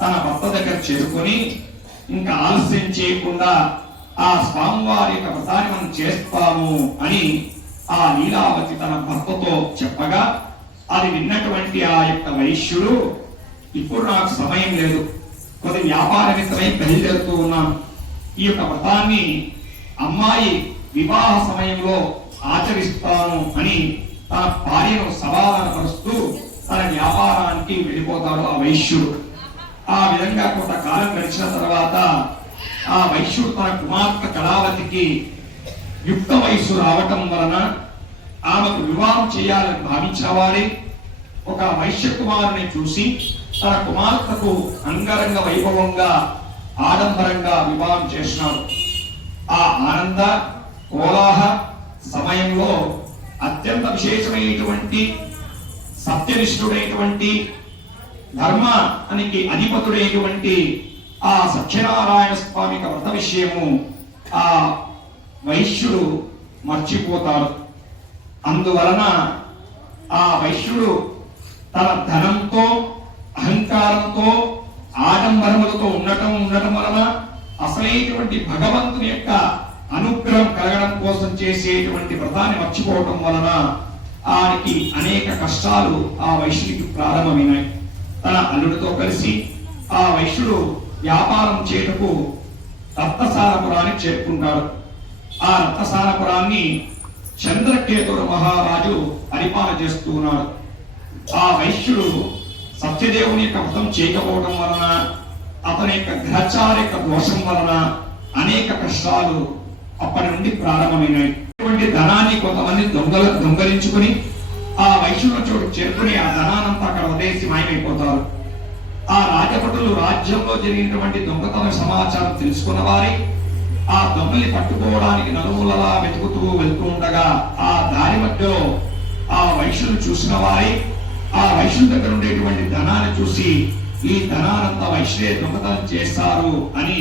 తన భర్త దగ్గర చేరుకొని ఇంకా ఆలస్యం చేయకుండా ఆ స్వామివారి యొక్క వ్రతాన్ని మనం చేస్తాము అని ఆ లీలావతి తన భర్తతో చెప్పగా అది విన్నటువంటి ఆ యొక్క వైశ్యుడు, ఇప్పుడు నాకు సమయం లేదు, కొద్ది వ్యాపార నిమిత్తమై బయలుదేరుతూ ఉన్నాను, ఈ యొక్క వ్రతాన్ని అమ్మాయి వివాహ సమయంలో ఆచరిస్తాను అని తన భార్యను సమాధానపరుస్తూ తన వ్యాపారానికి వెళ్ళిపోతాడు ఆ వైశ్యుడు. ఆ విధంగా కొంతకాలం గడిచిన తర్వాత ఆ వైశ్యుడు తన కుమార్తె కళావతికి యుక్త వయస్సు రావటం వలన ఆమెకు వివాహం చేయాలని భావించిన వారి ఒక వైశ్య కుమారుని చూసి తన కుమార్తెకు అంగరంగ వైభవంగా ఆడంబరంగా వివాహం చేసినాడు. ఆ ఆనంద కోలాహ సమయంలో అత్యంత విశేషమైనటువంటి సత్యనిష్ఠుడైనటువంటి ధర్మానికి అధిపతుడైనటువంటి ఆ సత్యనారాయణ స్వామి వ్రత విషయము ఆ వైశ్యుడు మర్చిపోతాడు. అందువలన ఆ వైశ్యుడు తన ధనంతో అహంకారంతో ఆడంబరములతో ఉండటం వలన అసలైనటువంటి భగవంతుని యొక్క అనుగ్రహం కలగడం కోసం చేసేటువంటి వ్రతాన్ని మర్చిపోవటం వలన ఆయనకి అనేక కష్టాలు ఆ వైశ్యుడికి ప్రారంభమైనాయి. తన అల్లుడితో కలిసి ఆ వైశ్యుడు వ్యాపారం చేయుటకు రత్నసారపురానికి చేరుకుంటాడు. ఆ రత్నసారపురాన్ని చంద్రకేతుడు మహారాజు పరిపాలన చేస్తూ ఉన్నాడు. ఆ వైశ్యుడు సత్యదేవుని యొక్క వ్రతం చేయకపోవడం వలన అతని యొక్క గ్రహచారిక దోషం వలన అనేక కష్టాలు అప్పటి నుండి ప్రారంభమైనాయి. ఇటువంటి ధనాన్ని కొంతమంది దొంగలించుకుని ఆ వైశ్యుల చోటు చేరుకుని ఆ ధనానంతా అక్కడ వదిలేసి మాయమైపోతారు. ఆ రాజభటులు రాజ్యంలో జరిగినటువంటి దొంగతన సమాచారం తెలుసుకున్న వారి ఆ దొంగల్ని పట్టుకోవడానికి నలుమూలలా వెతుకుతూ వెళ్తూ ఉండగా ఆ దారి మధ్యలో ఆ వైశ్యులు చూసిన వారి ఆ వైశ్యుల దగ్గర ఉండేటువంటి ధనాన్ని చూసి ఈ ధనానంతా వైశ్యులే దొంగతనం చేస్తారు అని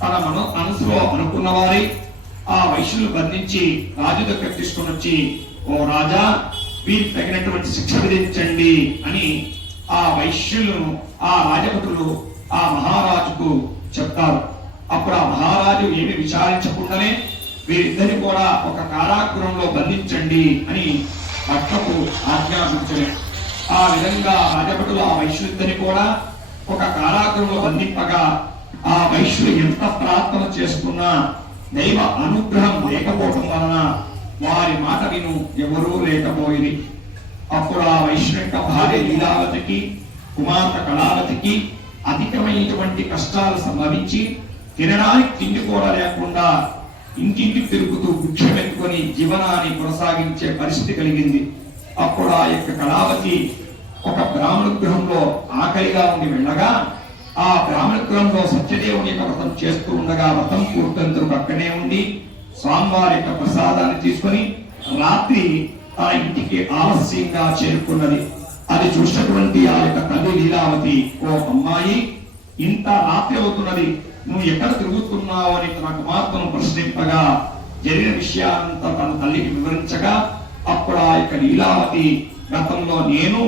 తన మనసులో అనుకున్న వారి ఆ వైశ్యులు బంధించి రాజు దగ్గర తీసుకుని వచ్చి, ఓ రాజా, వీరికి తగినటువంటి శిక్ష విధించండి అని ఆ వైశ్యులను ఆ రాజభటులు ఆ మహారాజుకు చెప్తారు. అప్పుడు ఆ మహారాజు ఏమి విచారించకుండానే వీరిద్దరిని కూడా ఒక కారాగృహంలో బంధించండి అని భట్లకు ఆజ్ఞాపించలేదు. ఆ విధంగా రాజభటులు ఆ వైశ్యులిద్దరిని కూడా ఒక కారాగృహంలో బంధింపగా ఆ వైశ్యులు ఎంత ప్రార్థన చేసుకున్నా దైవ అనుగ్రహం లేకపోవడం వలన వారి మాట విను ఎవరూ లేకపోయింది. అప్పుడు ఆ వైశ్యుని యొక్క భార్య లీలావతికి కుమార్తె కళావతికి అధికమైనటువంటి కష్టాలు సంభవించి తినడానికి తిండి కూడా లేకుండా ఇంటింటికి తిరుగుతూ భిక్షమెత్తుకొని జీవనాన్ని కొనసాగించే పరిస్థితి కలిగింది. అప్పుడు ఆ యొక్క కళావతి ఒక బ్రాహ్మణ గృహంలో ఆకలిగా ఉండి వెళ్ళగా ఆ బ్రాహ్మణ గృహంలో సత్యదేవుని యొక్క వ్రతం చేస్తూ ఉండగా వ్రతం పూర్తంతరకు అక్కడే ఉండి స్వామివారి యొక్క ప్రసాదాన్ని తీసుకొని రాత్రి ఆ ఇంటికి ఆలస్యంగా చేరుకున్నది. అది చూసినటువంటి ఆ యొక్క తల్లి లీలావతి, ఓ అమ్మాయి, ఇంత రాత్రి అవుతున్నది, నువ్వు ఎక్కడ తిరుగుతున్నావు అని తన కుమార్తెను ప్రశ్నింపగా జరిగిన విషయాన్నంతా తన తల్లికి వివరించగా అప్పుడు ఆ యొక్క లీలావతి గతంలో నేను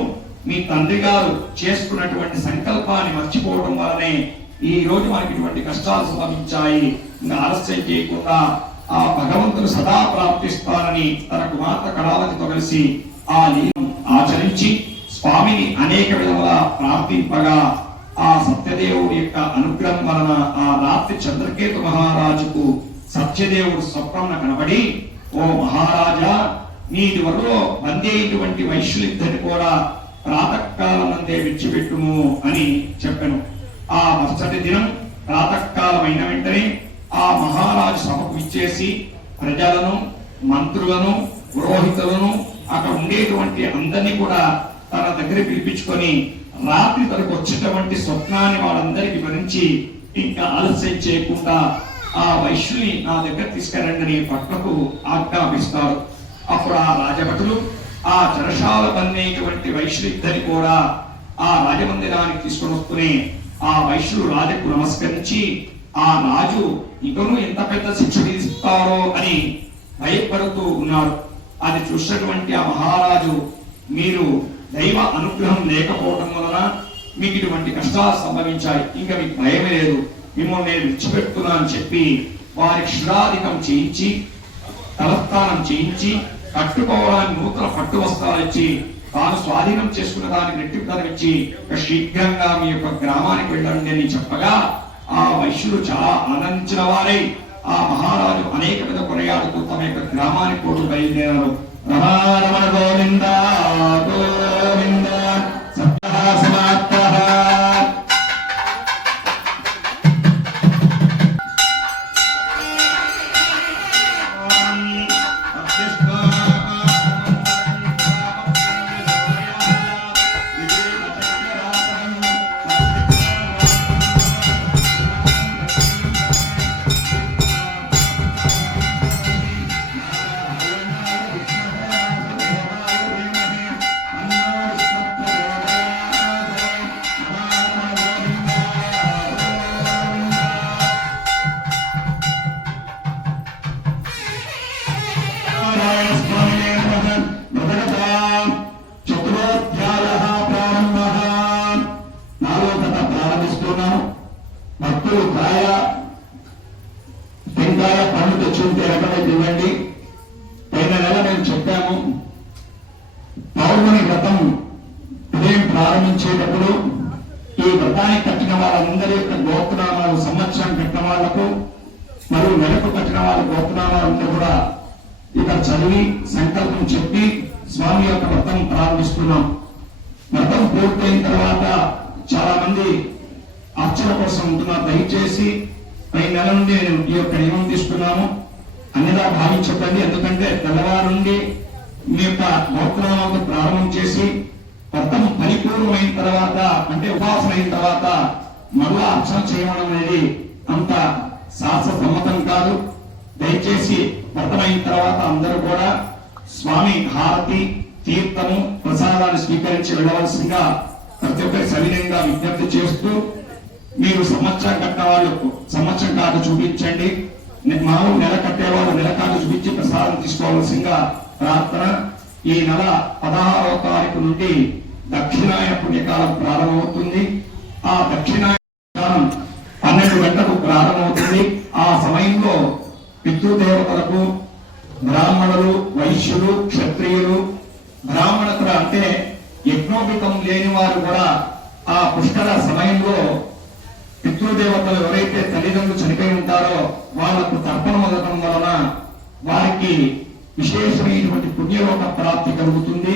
మీ తండ్రి గారు చేసుకున్నటువంటి సంకల్పాన్ని మర్చిపోవడం వల్లనే ఈ రోజు మనకి ఇటువంటి కష్టాలు సంభవించాయి. ఇంకా ఆలస్యం చేయకుండా ఆ భగవంతుడు సదా ప్రాప్తిస్తానని తన కుమార్తె కళావతితో కలిసి ఆ లీలను ఆచరించి స్వామిని అనేక విధముల ప్రార్థింపగా ఆ సత్యదేవుడి యొక్క అనుగ్రహం వలన ఆ రాత్రి చంద్రకేతు మహారాజుకు సత్యదేవుడు స్వప్నం కనబడి, ఓ మహారాజా, నీటి వరలో బందీ అయినటువంటి వైశ్యులిద్దరిని కూడా ప్రాతకాలమందే విడిచిపెట్టుము అని చెప్పాను. ఆ మరుసటి దినం ప్రాతకాలమైన వెంటనే ఆ మహారాజు సభకు ఇచ్చేసి ప్రజలను, మంత్రులను, పురోహితులను, అక్కడ ఉండేటువంటి అందరినీ కూడా తన దగ్గర పిలిపించుకొని రాత్రి తనకు వచ్చేటువంటి స్వప్నాన్ని వాళ్ళందరికీ వివరించి ఇంకా ఆలస్యం చేయకుండా ఆ వైశ్యుని నా దగ్గర తీసుకురండి పట్లకు ఆజ్ఞాపిస్తారు. అప్పుడు ఆ రాజభటులు ఆ చెరసాల బందైనటువంటి వైశ్యులిద్దరిని కూడా ఆ రాజమందిరానికి తీసుకొని వస్తూనే ఆ వైశ్యుడు రాజుకు నమస్కరించి ఆ రాజు ఇకను ఎంత పెద్ద శిక్ష విధిస్తారో అని భయపడుతూ ఉన్నాడు. అది చూసినటువంటి ఆ మహారాజు, మీరు దైవ అనుగ్రహం లేకపోవడం వలన మీకు ఇటువంటి కష్టాలు సంభవించాయి, ఇంకా మీకు భయమే లేదు, మిమ్మల్ని నేను విడిచిపెడుతున్నా అని చెప్పి వారికి శిరాధికం చేయించి తలస్థానం చేయించి కట్టుకోవడానికి నూతన పట్టు వస్త్రాలు ఇచ్చి తాను స్వాధీనం చేసుకున్న దానికి రెట్టింపు ధనం ఇచ్చి శీఘ్రంగా మీ యొక్క గ్రామానికి వెళ్ళండి అని చెప్పగా ఆ వైశ్యుడు చాలా ఆనందించిన వారై ఆ మహారాజు అనేక మీద కొనయాడుతూ తమ యొక్క గ్రామానికి కోరు బయలుదేరారు. రమణ గోవింద గోవింద సమాప్త. భక్తులు కాయ టెంకాయ పండు తెచ్చుంటే ఎక్కడైతే ఇవ్వండి. పైన నెల మేము చెప్పాము, పౌర్ణమి వ్రతం ఉదయం ప్రారంభించేటప్పుడు ఈ వ్రతానికి కట్టిన వాళ్ళందరి యొక్క గోత్రనామాలు, సంవత్సరం కట్టిన వాళ్లకు మరియు నెలకు కట్టిన వాళ్ళ గోత్రనామాలంతా కూడా ఇక్కడ చదివి సంకల్పం చెప్పి స్వామి యొక్క వ్రతం ప్రారంభిస్తున్నాం. వ్రతం పూర్తయిన తర్వాత చాలా మంది అర్చన కోసం ఉంటున్నారు. దయచేసి పై నెల నుండి నేను ఈ యొక్క నియమం తీసుకున్నాము, అన్నిదా భావించకండి. ఎందుకంటే తెల్లవారు నుండి మీ యొక్క గోత్రనామాలతో ప్రారంభం చేసి వ్రతం పరిపూర్ణమైన తర్వాత, అంటే ఉపాసన అయిన తర్వాత మరలా అర్చన చేయడం అనేది అంత శాస్త్ర సమ్మతం కాదు. దయచేసి వ్రతం అయిన తర్వాత అందరూ కూడా స్వామి హారతి, తీర్థము, ప్రసాదాన్ని స్వీకరించి వెళ్ళవలసిందిగా ప్రతి ఒక్కరి సవినయంగా విజ్ఞప్తి చేస్తూ, మీరు సంవత్సరం కట్టిన వాళ్ళు సంవత్సరం కార్డు చూపించండి, మామూలు నెల కట్టేవాళ్ళు నెల కార్డు చూపించి ప్రసాదం తీసుకోవాల్సిందిగా ప్రార్థన. ఈ నెల 16వ తారీఖు నుండి దక్షిణాయన పుణ్యకాలం ప్రారంభమవుతుంది. ఆ దక్షిణాయన కాలం 12 గంటలకు ప్రారంభమవుతుంది. ఆ సమయంలో పితృదేవతలకు బ్రాహ్మణులు, వైశ్యులు, క్షత్రియులు, బ్రాహ్మణతులు అంటే యజ్ఞోపితం లేని వారు కూడా ఆ పుష్కర సమయంలో పితృదేవతలు ఎవరైతే తల్లిదండ్రులు చనిపోయి ఉంటారో వాళ్లకు తర్పణ మొదలటం వలన వారికి విశేషమైనటువంటి పుణ్యలోక ప్రాప్తి కలుగుతుంది.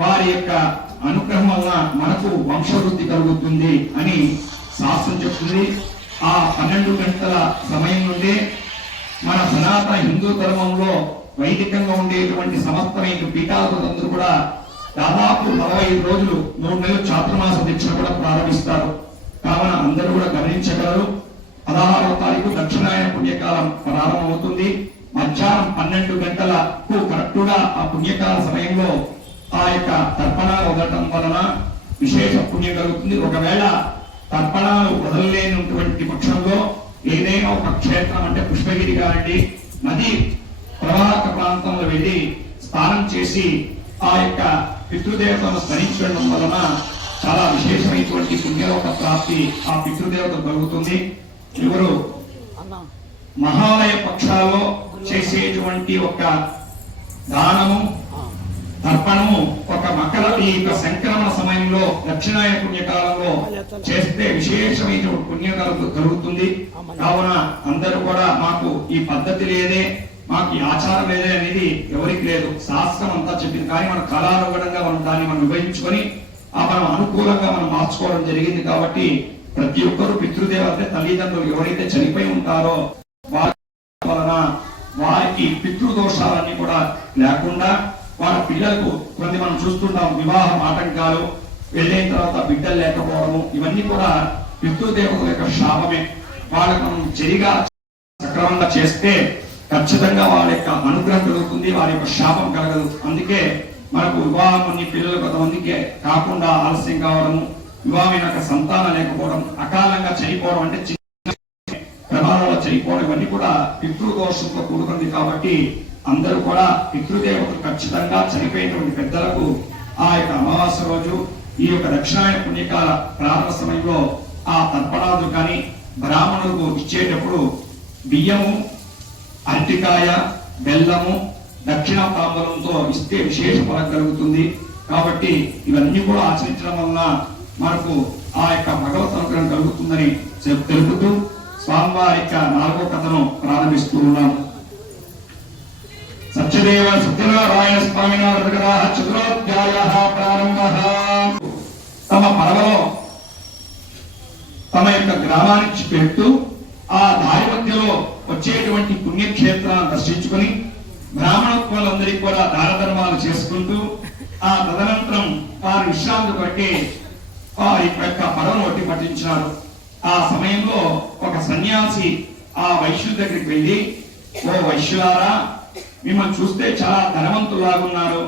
వారి యొక్క అనుగ్రహం వలన మనకు వంశవృద్ధి కలుగుతుంది అని శాస్త్రం చెప్తుంది. ఆ 12 గంటల సమయం నుండి మన సనాతన హిందూ ధర్మంలో వైదికంగా ఉండేటువంటి సమస్తమైన పీఠాధిపతులందరూ కూడా దాదాపు 45 రోజులు 3 నెలలు చాతుర్మాస దీక్ష కూడా ప్రారంభిస్తారు. కావున అందరూ కూడా గమనించగలరు. 16వ తారీఖు దక్షిణాయన పుణ్యకాలం ప్రారంభమవుతుంది. మధ్యాహ్నం 12 గంటలకు కరెక్టుగా ఆ పుణ్యకాల సమయంలో ఆ యొక్క తర్పణాలు వదలటం వలన విశేష పుణ్యం కలుగుతుంది. ఒకవేళ తర్పణాలు వదలలేనటువంటి పక్షంలో ఏదైనా ఒక క్షేత్రం అంటే పుష్పగిరి కానివ్వండి, నది ప్రవాహక ప్రాంతంలో వెళ్లి స్నానం చేసి ఆ యొక్క పితృదేవతను స్మరించడం వలన చాలా విశేషమైనటువంటి పుణ్యలోక ప్రాప్తి ఆ పితృదేవత కలుగుతుంది. ఎవరు మహాలయ పక్షాల్లో చేసేటువంటి ఒక దానము, తర్పణము ఒక మకర ఈ యొక్క సంక్రమణ సమయంలో దక్షిణాయన పుణ్యకాలంలో చేస్తే విశేషమైన పుణ్యం కలుగుతుంది. కావున అందరూ కూడా మాకు ఈ పద్ధతి లేదే, మాకు ఈ ఆచారం లేదే అనేది ఎవరికి లేదు. శాస్త్రం అంతా చెప్పింది. కానీ మన కాలానుగుణంగా మనం దాన్ని మనం విభజించుకొని మనం అనుకూలంగా మనం మార్చుకోవడం జరిగింది. కాబట్టి ప్రతి ఒక్కరు పితృదేవత తల్లిదండ్రులు ఎవరైతే చనిపోయి ఉంటారో వారి వలన వారికి పితృదోషాలన్నీ కూడా లేకుండా వాళ్ళ పిల్లలకు కొన్ని మనం చూస్తుంటాం, వివాహం ఆటంకాలు, వెళ్ళిన తర్వాత బిడ్డలు లేకపోవడము, ఇవన్నీ కూడా పితృదేవతల యొక్క శాపమే. వాళ్ళకు మనం చెరిగా సక్రమంగా చేస్తే ఖచ్చితంగా వాళ్ళ యొక్క అనుగ్రహం కలుగుతుంది, వారి యొక్క శాపం కలగదు. అందుకే మనకు వివాహం అన్ని పిల్లలు కొంతమందికి కాకుండా ఆలస్యం కావడము, వివాహమైన సంతానం లేకపోవడం, అకాలంగా చనిపోవడం అంటే ప్రమాదంలో చనిపోవడం, ఇవన్నీ కూడా పితృదోషంతో కూడుకుంది. కాబట్టి అందరూ కూడా పితృదేవతలు ఖచ్చితంగా చనిపోయినటువంటి పెద్దలకు ఆ యొక్క అమావాస్య రోజు ఈ యొక్క దక్షిణాయన పుణ్యకాల ప్రారంభ సమయంలో ఆ తర్పణాలు కానీ బ్రాహ్మణులకు ఇచ్చేటప్పుడు బియ్యము, అరటికాయ, బెల్లము, దక్షిణ తాంబూలంతో ఇస్తే విశేష ఫలం కలుగుతుంది. కాబట్టి ఇవన్నీ కూడా ఆచరించడం వలన మనకు ఆ యొక్క భగవత్ అనుగ్రహం కలుగుతుందని తెలుపుతూ స్వామివారి యొక్క 4వ కథను ప్రారంభిస్తూ ఉన్నాం. సత్యదేవ సత్యనారాయణ స్వామి చతురోధ్యాయ ప్రారంభ. తమ పడవలో తమ యొక్క గ్రామానికి పెడుతూ ఆ దారి మధ్యలో వచ్చేటువంటి పుణ్యక్షేత్రాన్ని దర్శించుకుని బ్రాహ్మణోత్పలందరికీ కూడా దాన ధర్మాలు చేసుకుంటూ ఆ తదనంతరం వారు విశ్రాంతి పట్టి వారి యొక్క పడవను ఒట్టి పట్టించినారు. ఆ సమయంలో ఒక సన్యాసి ఆ వైశ్యుల దగ్గరికి వెళ్ళి, ఓ వైశ్యులారా, మిమ్మల్ని చూస్తే చాలా ధనవంతులాగున్నారు,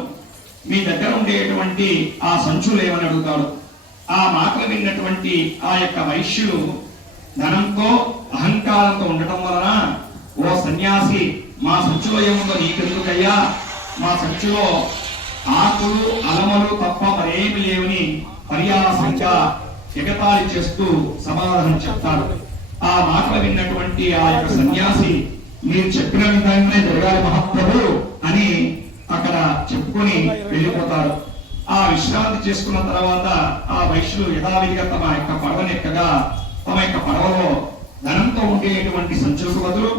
మీ దగ్గర ఉండేటువంటి ఆ సంచులు ఏమని అడుగుతాడు. ఆ మాటలు విన్నటువంటి ఆ యొక్క వైశ్యులు ధనంతో అహంకారంతో ఉండటం వలన, ఓ సన్యాసి, మా సంచులో ఏముందో నీకెందుకయ్యా, మా సంచులో ఆకులు అలమలు తప్ప మరేమి లేవని పర్యాసంగా ఎగతాళి చేస్తూ సమాధానం చెప్తాడు. ఆ మాటలు విన్నటువంటి ఆ యొక్క సన్యాసి, మీరు చెప్పిన విధంగానే జరగాలి మహాప్రభు అని అక్కడ చెప్పుకొని వెళ్ళిపోతారు. ఆ విశ్రాంతి చేసుకున్న తర్వాత ఆ వైశ్యులు యథావిధిగా తమ యొక్క పడవనెక్కగా తమ యొక్క పడవలో ధనంతో ఉండేటువంటి సంచులకు బదులు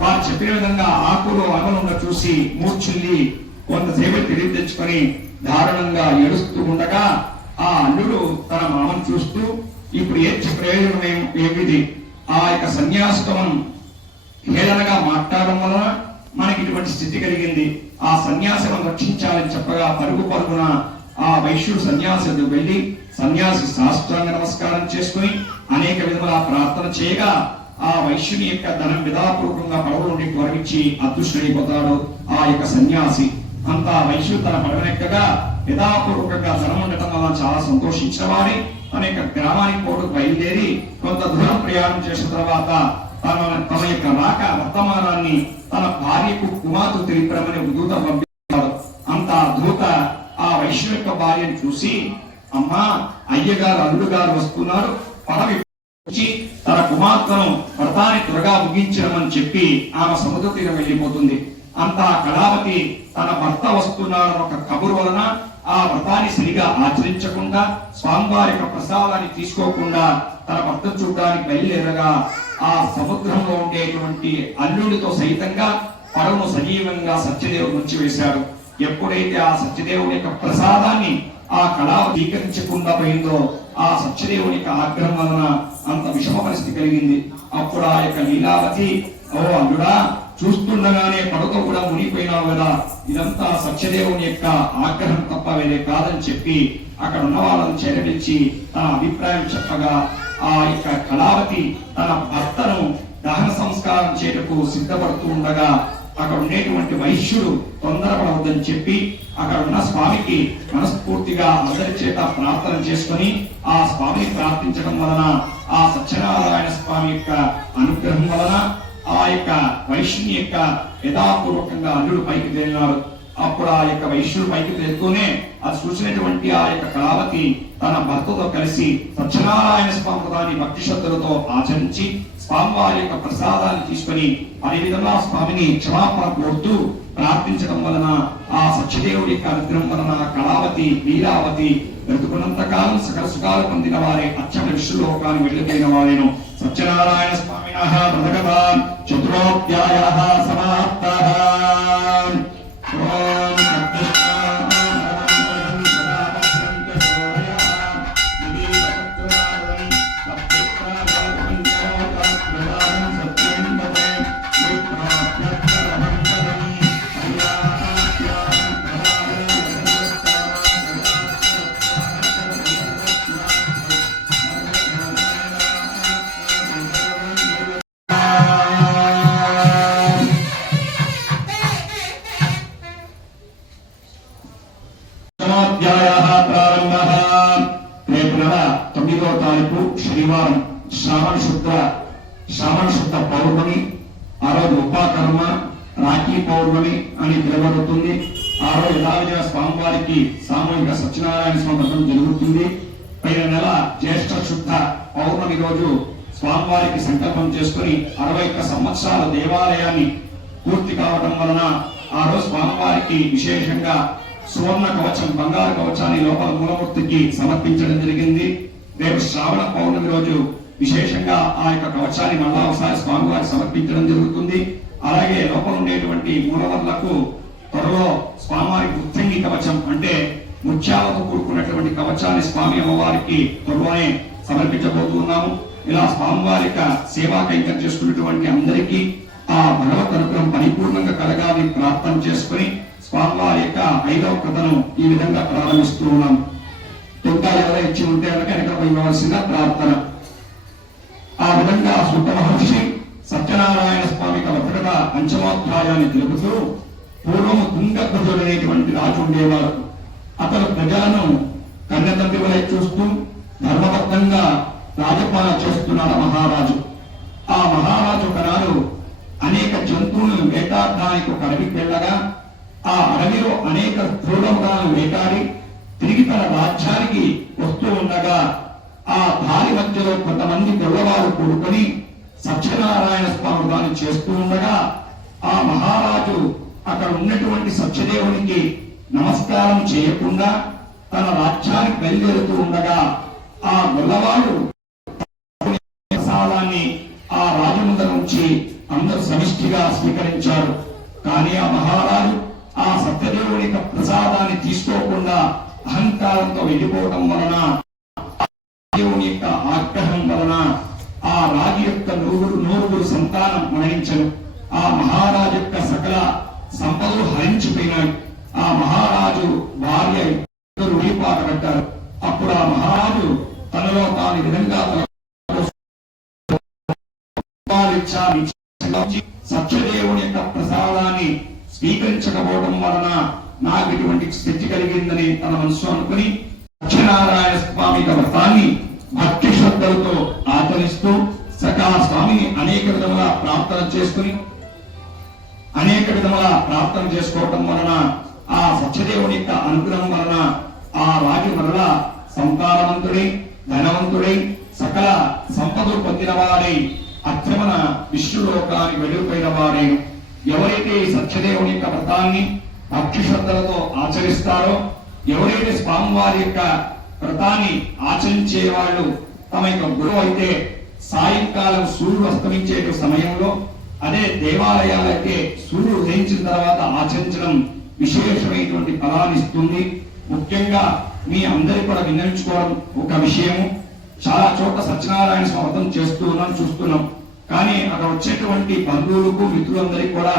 వారు చెప్పిన విధంగా ఆకులు అమలుండ చూసి మూర్చుల్లి కొంతసేపు తెలివి తెచ్చుకొని దారుణంగా ఏడుస్తూ ఉండగా ఆ అల్లుడు తన మామను చూస్తూ, ఇప్పుడు ప్రయోజనం ఏమిటి, ఆ యొక్క సన్యాసితం హేళనగా మాట్లాడడం వలన మనకి ఇటువంటి స్థితి కలిగింది, ఆ సన్యాసిని రక్షించాలని చెప్పగా పరుగున ఆ వైశ్యుడు సన్యాసి వెళ్లి సన్యాసి సాష్టాంగ నమస్కారం చేసుకుని అనేక విధముల ప్రార్థన చేయగా ఆ వైశ్యుని యొక్క ధనం విధాపూర్వకంగా పడవ నుండి కొరగించి అదృశ్యుడైపోతాడు ఆ యొక్క సన్యాసి. అంతా వైశ్యుడు తన పడవనెక్కగా విధాపూర్వకంగా ధనం ఉండటం వల్ల చాలా సంతోషించిన వారి తన యొక్క గ్రామానికి పోటు బయలుదేరి కొంత దూరం ప్రయాణం చేసిన తర్వాత తన యొక్క రాక వర్తమానాన్ని తన భార్యకు కుమార్తె తెలిపరమని దూత పంపించాడు. అంత దూత ఆ వైశ్యుని యొక్క భార్యను చూసి, అమ్మా, అయ్యగారు అల్లుడు గారు వస్తున్నారు, పడవ వచ్చి తన కుమార్తెను వ్రతాన్ని త్వరగా ముగించమని చెప్పి ఆమె సముద్ర తీరం వెళ్ళిపోతుంది. అంతా కళావతి తన భర్త వస్తున్నాడన్న ఒక కబురు వలన ఆ వ్రతాన్ని సరిగా ఆచరించకుండా స్వామివారి యొక్క ప్రసాదాన్ని తీసుకోకుండా తన భర్త చూడడానికి బయలుదేరగా ఆ సముద్రంలో ఉండేటువంటి అల్లుడితో సైతంగా పడవను సజీవంగా సత్యదేవుడు ముంచి వేశాడు. ఎప్పుడైతే ఆ సత్యదేవుని యొక్క ప్రసాదాన్ని ఆ కళావతి స్వీకరించకుండా పోయిందో ఆ సత్యదేవుని యొక్క ఆగ్రహం వలన అంత విషమ పరిస్థితి కలిగింది. అప్పుడు ఆ యొక్క లీలావతి, ఓ అల్లుడా, చూస్తుండగానే పడతో కూడా మునిగిపోయినావు కదా, ఇదంతా సత్యదేవుని యొక్క ఆగ్రహం తప్ప వేరే కాదని చెప్పి అక్కడ ఉన్న వాళ్ళని చేరవించి తన అభిప్రాయం చెప్పగా ఆ యొక్క కళావతి తన భర్తను దహన సంస్కారం చేయటకు సిద్ధపడుతూ ఉండగా అక్కడ ఉండేటువంటి వైశ్యుడు తొందరపడవద్దని చెప్పి అక్కడ ఉన్న స్వామికి మనస్ఫూర్తిగా అందరి చేత ప్రార్థన చేసుకుని ఆ స్వామిని ప్రార్థించడం వలన ఆ సత్యనారాయణ స్వామి యొక్క అనుగ్రహం వలన ఆ యొక్క వైశ్యుని యొక్క యథాపూర్వకంగా అల్లుడు పైకి తేలినాడు. అప్పుడు ఆ యొక్క వైశ్యుడు పైకి తేలుతూనే అది చూసినటువంటి ఆ యొక్క కళావతి తన భర్తతో కలిసి సత్యనారాయణ స్వామి దాని భక్తి శ్రద్ధలతో ఆచరించి స్వామివారి యొక్క ప్రసాదాన్ని తీసుకుని అదే విధంగా స్వామిని క్షమాపణ కోరుతూ ప్రార్థించడం వలన ఆ సత్యదేవుడి యొక్క అనుగ్రహం వలన కళావతి లీలావతి బ్రతుకున్నంత కాలం సకల సుఖాలు పొందిన వారే అచ్చట విశ్వలోకాన్ని వెళ్ళిపోయిన వారేను. సత్యనారాయణ స్వామినః వ్రతకథాం చతురోధ్యాయః సమాప్తః. రేపు నెల 9వ తారీఖు శనివారం శ్రావణ శుద్ధ పౌర్ణమి. ఆ రోజు ఉపాకర్మ రాఖీ పౌర్ణమి అని పిలువబడుతుంది. ఆ రోజు యథావిధిగా స్వామివారికి సామూహిక సత్యనారాయణ స్వామి వ్రతం జరుగుతుంది. పైన నెల జ్యేష్ఠ శుద్ధ పౌర్ణమి రోజు స్వామివారికి సంకల్పం చేసుకుని 61 సంవత్సరాల దేవాలయాన్ని పూర్తి కావడం వలన ఆ రోజు స్వామివారికి విశేషంగా సువర్ణ కవచం, బంగారు కవచాన్ని లోపల మూలమూర్తికి సమర్పించడం జరిగింది. రేపు శ్రావణ పౌర్ణమి రోజు విశేషంగా ఆ యొక్క కవచాన్ని మళ్ళా ఒకసారి స్వామివారికి సమర్పించడం జరుగుతుంది. అలాగే లోపల ఉండేటువంటి మూలవర్లకు త్వరలో స్వామివారికి ఉత్తంగి కవచం అంటే ముత్యాలతో కూడుకున్నటువంటి కవచాన్ని స్వామి అమ్మవారికి త్వరలోనే సమర్పించబోతున్నాము. ఇలా స్వామివారి యొక్క సేవా కైంకర్యం చేసుకున్నటువంటి అందరికీ ఆ భగవత్ అనుగ్రహం పరిపూర్ణంగా కలగాలని ప్రార్థన చేసుకుని స్వామివారి యొక్క 5వ కథను ఈ విధంగా ప్రారంభిస్తూ ఉన్నాం. ఇంకా ఎవరో ఇచ్చి ఉంటే వెనక ఇవ్వవలసిన ప్రార్థన. ఆ విధంగా సూత మహర్షి సత్యనారాయణ స్వామి కథ పంచమోధ్యాయాన్ని తెలుపుతూ పూర్వము తుంగధ్వజుడు అనేటువంటి రాజు ఉండేవారు. అతను ప్రజలను కన్నెతండ్రి వలె చూస్తూ ధర్మబద్ధంగా రాజపాలన చేస్తున్నాడు మహారాజు. ఆ మహారాజు ఒకనాడు అనేక జంతువులను వేటాడడానికి ఒక అడవికి వెళ్ళగా ఆ అడవిలో అనేక క్రూరములను వేటాడి తిరిగి తన రాజ్యానికి వస్తూ ఉండగా ఆ దారి మధ్యలో కొంతమంది తెల్లవారు కూడుకొని సత్యనారాయణ స్వామి దాన్ని చేస్తూ ఉండగా ఆ మహారాజు అక్కడ ఉన్నటువంటి సత్యదేవునికి నమస్కారం చేయకుండా తన రాజ్యానికి బయలుదేరుతూ ఉండగా ఆ గొల్లవాడు ప్రసాదాన్ని ఆ రాజముందర నుంచి అందరూ సమిష్టిగా స్వీకరించారు. కానీ ఆ మహారాజు ఆ సత్యదేవుని యొక్క ప్రసాదాన్ని తీసుకోకుండా అహంకారంతో వెళ్ళిపోవడం వలన దేవుని యొక్క ఆగ్రహం వలన ఆ రాజు యొక్క నూరుగురు సంతానం మరణించను. ఆ మహారాజు యొక్క సకల సంపదలు హరించిపోయినాయి. ఆ మహారాజు భార్య ఇద్దరు ఉడిపాట కట్టారు. అప్పుడు ఆ మహారాజు తనలో తాను విధంగా సత్యదేవుని యొక్క ప్రసాదాన్ని స్వీకరించకపోవడం వలన నాకు ఇటువంటి స్థితి కలిగిందని తన మనసు అనుకుని సత్యనారాయణ స్వామి వ్రతాన్ని భక్తి శ్రద్ధలతో ఆచరిస్తూ సకా స్వామిని అనేక విధముగా ప్రార్థన చేసుకోవటం వలన ఆ సత్యదేవుని యొక్క అనుగ్రహం వలన ఆ రాజు వలన సంతానవంతుడై ధనవంతుడై సకల సంపదలు పొందిన వాడై అత్యమన విష్ణులోకానికి వెళ్ళిపోయిన వాడే. ఎవరైతే ఈ సత్యదేవుని యొక్క వ్రతాన్ని భక్తి శ్రద్ధలతో ఆచరిస్తారో, ఎవరైతే స్వామివారి యొక్క వ్రతాన్ని ఆచరించే వాళ్ళు తమ యొక్క గురువు అయితే సాయంకాలం సూర్యుడు అస్తమించే సమయంలో అదే దేవాలయాలైతే సూర్యుడు ఉదయించిన తర్వాత ఆచరించడం విశేషమైనటువంటి ఫలాన్ని ఇస్తుంది. ముఖ్యంగా మీ అందరి కూడా విన్నవించుకోవడం ఒక విషయము. చాలా చోట్ల సత్యనారాయణ స్వామి చూస్తున్నాం. కానీ అక్కడ వచ్చేటువంటి బంధువులకు మిత్రులందరికీ కూడా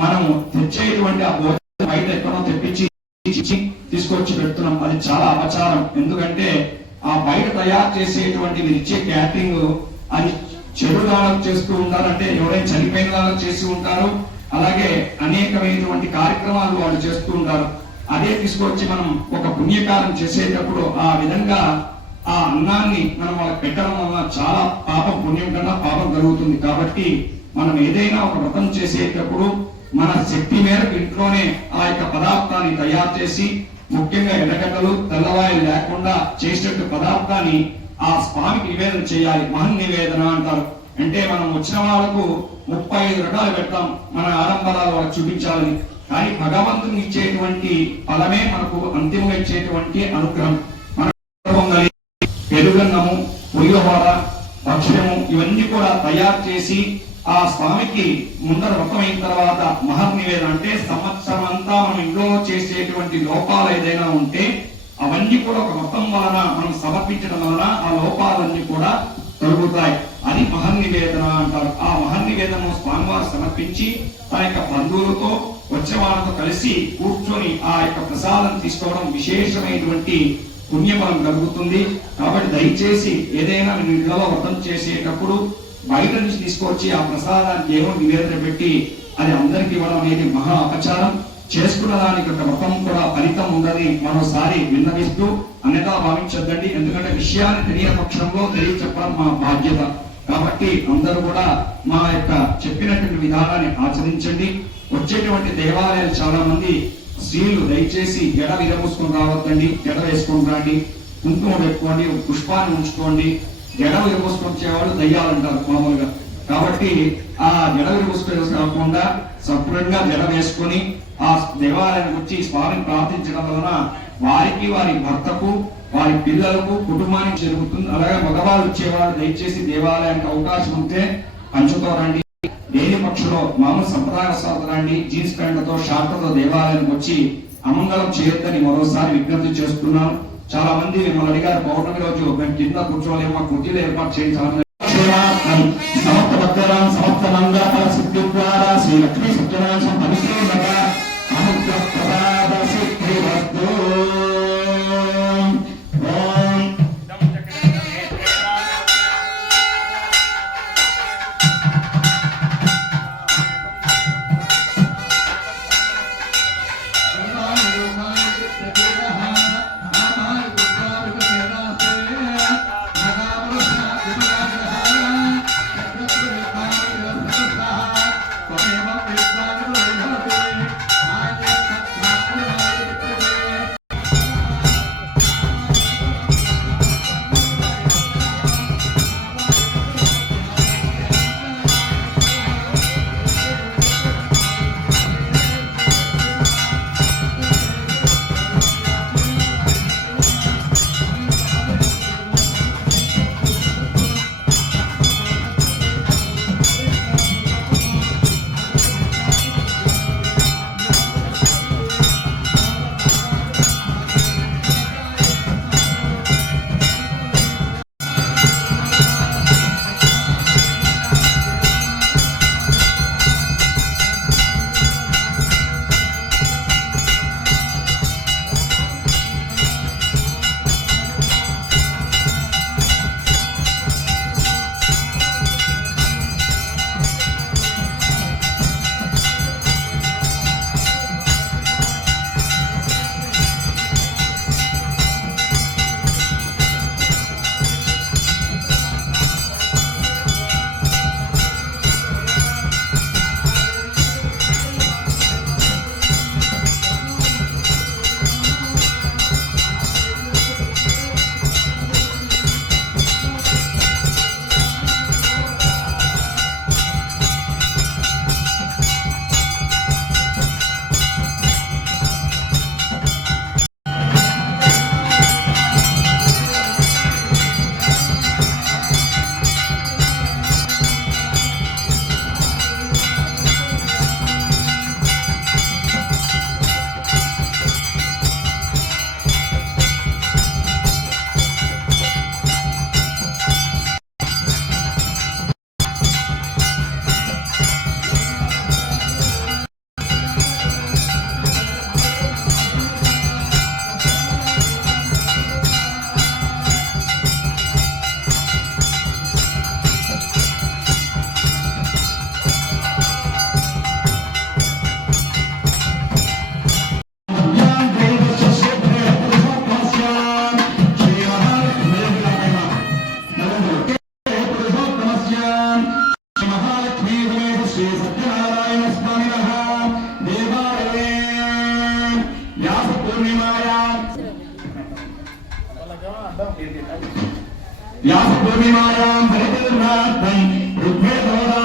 మనం తెచ్చేటువంటి ఆ భోజనం బయట ఎక్కడో తెప్పించి తీసుకొచ్చి పెడుతున్నాం. అది చాలా అపచారం. ఎందుకంటే ఆ బయట తయారు చేసేటువంటి మీరు ఇచ్చే క్యాటరింగ్ అది చెడు దానం చేస్తూ ఉంటారు. అంటే ఎవరైనా చనిపోయిన దానం చేసి ఉంటారు. అలాగే అనేకమైనటువంటి కార్యక్రమాలు వాళ్ళు చేస్తూ ఉంటారు. అదే తీసుకొచ్చి మనం ఒక పుణ్యకారం చేసేటప్పుడు ఆ విధంగా ఆ అన్నాన్ని మనం వాళ్ళకి పెట్టడం వల్ల చాలా పాపం పుణ్యం కన్నా పాపం కలుగుతుంది. కాబట్టి మనం ఏదైనా ఒక వ్రతం చేసేటప్పుడు మన శక్తి మేరకు ఇంట్లోనే ఆ యొక్క పదార్థాన్ని తయారు చేసి ముఖ్యంగా ఎర్రగడ్డలు తెల్లవాయలు లేకుండా చేసేట పదార్థాన్ని ఆ స్వామికి నివేదన చేయాలి. మహన్ నివేదన అంటారు. అంటే మనం వచ్చిన వాళ్ళకు 35 రకాలు పెడతాం మన ఆడంబరాలు వాళ్ళకి చూపించాలని. కానీ భగవంతుని ఇచ్చేటువంటి ఫలమే మనకు అంతిమంగా ఇచ్చేటువంటి అనుగ్రహం. మన పెరుగన్నము, పులిహోర, భక్ష్యము ఇవన్నీ కూడా తయారు చేసి ఆ స్వామికి ముందర వ్రతమైన తర్వాత మహర్నివేదన అంటే సంవత్సరం అంతా మనం ఇంట్లో చేసేటువంటి లోపాలు ఏదైనా ఉంటే అవన్నీ కూడా ఒక వ్రతం వలన మనం సమర్పించడం వలన ఆ లోపాలన్నీ కూడా తొలగుతాయి. అది మహర్నివేదన అంటారు. ఆ మహర్నివేదనను స్వామివారు సమర్పించి తన యొక్క బంధువులతో వచ్చే వాళ్ళతో కలిసి కూర్చొని ఆ యొక్క ప్రసాదం తీసుకోవడం విశేషమైనటువంటి పుణ్యఫలం కలుగుతుంది. కాబట్టి దయచేసి ఏదైనా మీరు ఇళ్లలో వ్రతం చేసేటప్పుడు బయట నుంచి తీసుకొచ్చి ఆ ప్రసాదాన్ని దేవుడు నివేదన పెట్టి అది అందరికి ఇవ్వడం అనేది మహా అపచారం. చేసుకున్న దానికి ఒక వ్రతం కూడా ఫలితం ఉందని మరోసారి విన్నవిస్తూ అన్యథా భావించొద్దండి. ఎందుకంటే విషయాన్ని తెలియని పక్షంలో తెలియచెప్పడం మా బాధ్యత. కాబట్టి అందరూ కూడా మా యొక్క చెప్పినటువంటి విధానాన్ని ఆచరించండి. వచ్చేటువంటి దేవాలయాలు చాలా మంది స్త్రీలు దయచేసి జడ విరమూసుకొని రావద్దండి. జడ వేసుకొని రండి, కుంకుమ పెట్టుకోండి, పుష్పాన్ని ఉంచుకోండి. జడ విరమూసుకొని వచ్చేవాళ్ళు దయ్యాలంటారు మామూలుగా. కాబట్టి ఆ జడ విరమూసుకొని కాకుండా సంపూర్ణంగా జడ వేసుకొని ఆ దేవాలయానికి వచ్చి స్వామిని ప్రార్థించడం వలన వారికి వారి భర్తకు వారి పిల్లలకు కుటుంబానికి జరుగుతుంది. అలాగే మగవాళ్ళు వచ్చేవాళ్ళు దయచేసి దేవాలయానికి అవకాశం ఉంటే పంచుతో రండి. లేని పక్షులో మామూలు సంప్రదాయ వస్త్రాలతో రండి. జీన్స్ ప్యాంట్లతో షార్ట్లతో దేవాలయానికి వచ్చి అమంగళం చేయొద్దని మరోసారి విజ్ఞప్తి చేస్తున్నాను. చాలా మంది మిమ్మల్ని అడిగారు, పౌర్ణమి రోజు మేము కింద కూర్చోలేము, మా కుర్చీలు ఏర్పాటు చేయండి. సమర్థ భక్తరాం సమర్థ నంద సిద్ధి ద్వారా శ్రీ లక్ష్మీ సత్యనారాయణ పవిత్ర అనుగ్రహ ప్రసాద సిద్ధి వస్తు. व्यास पूर्णिमायां हरितिर्नाथं ऋग्वेदोदा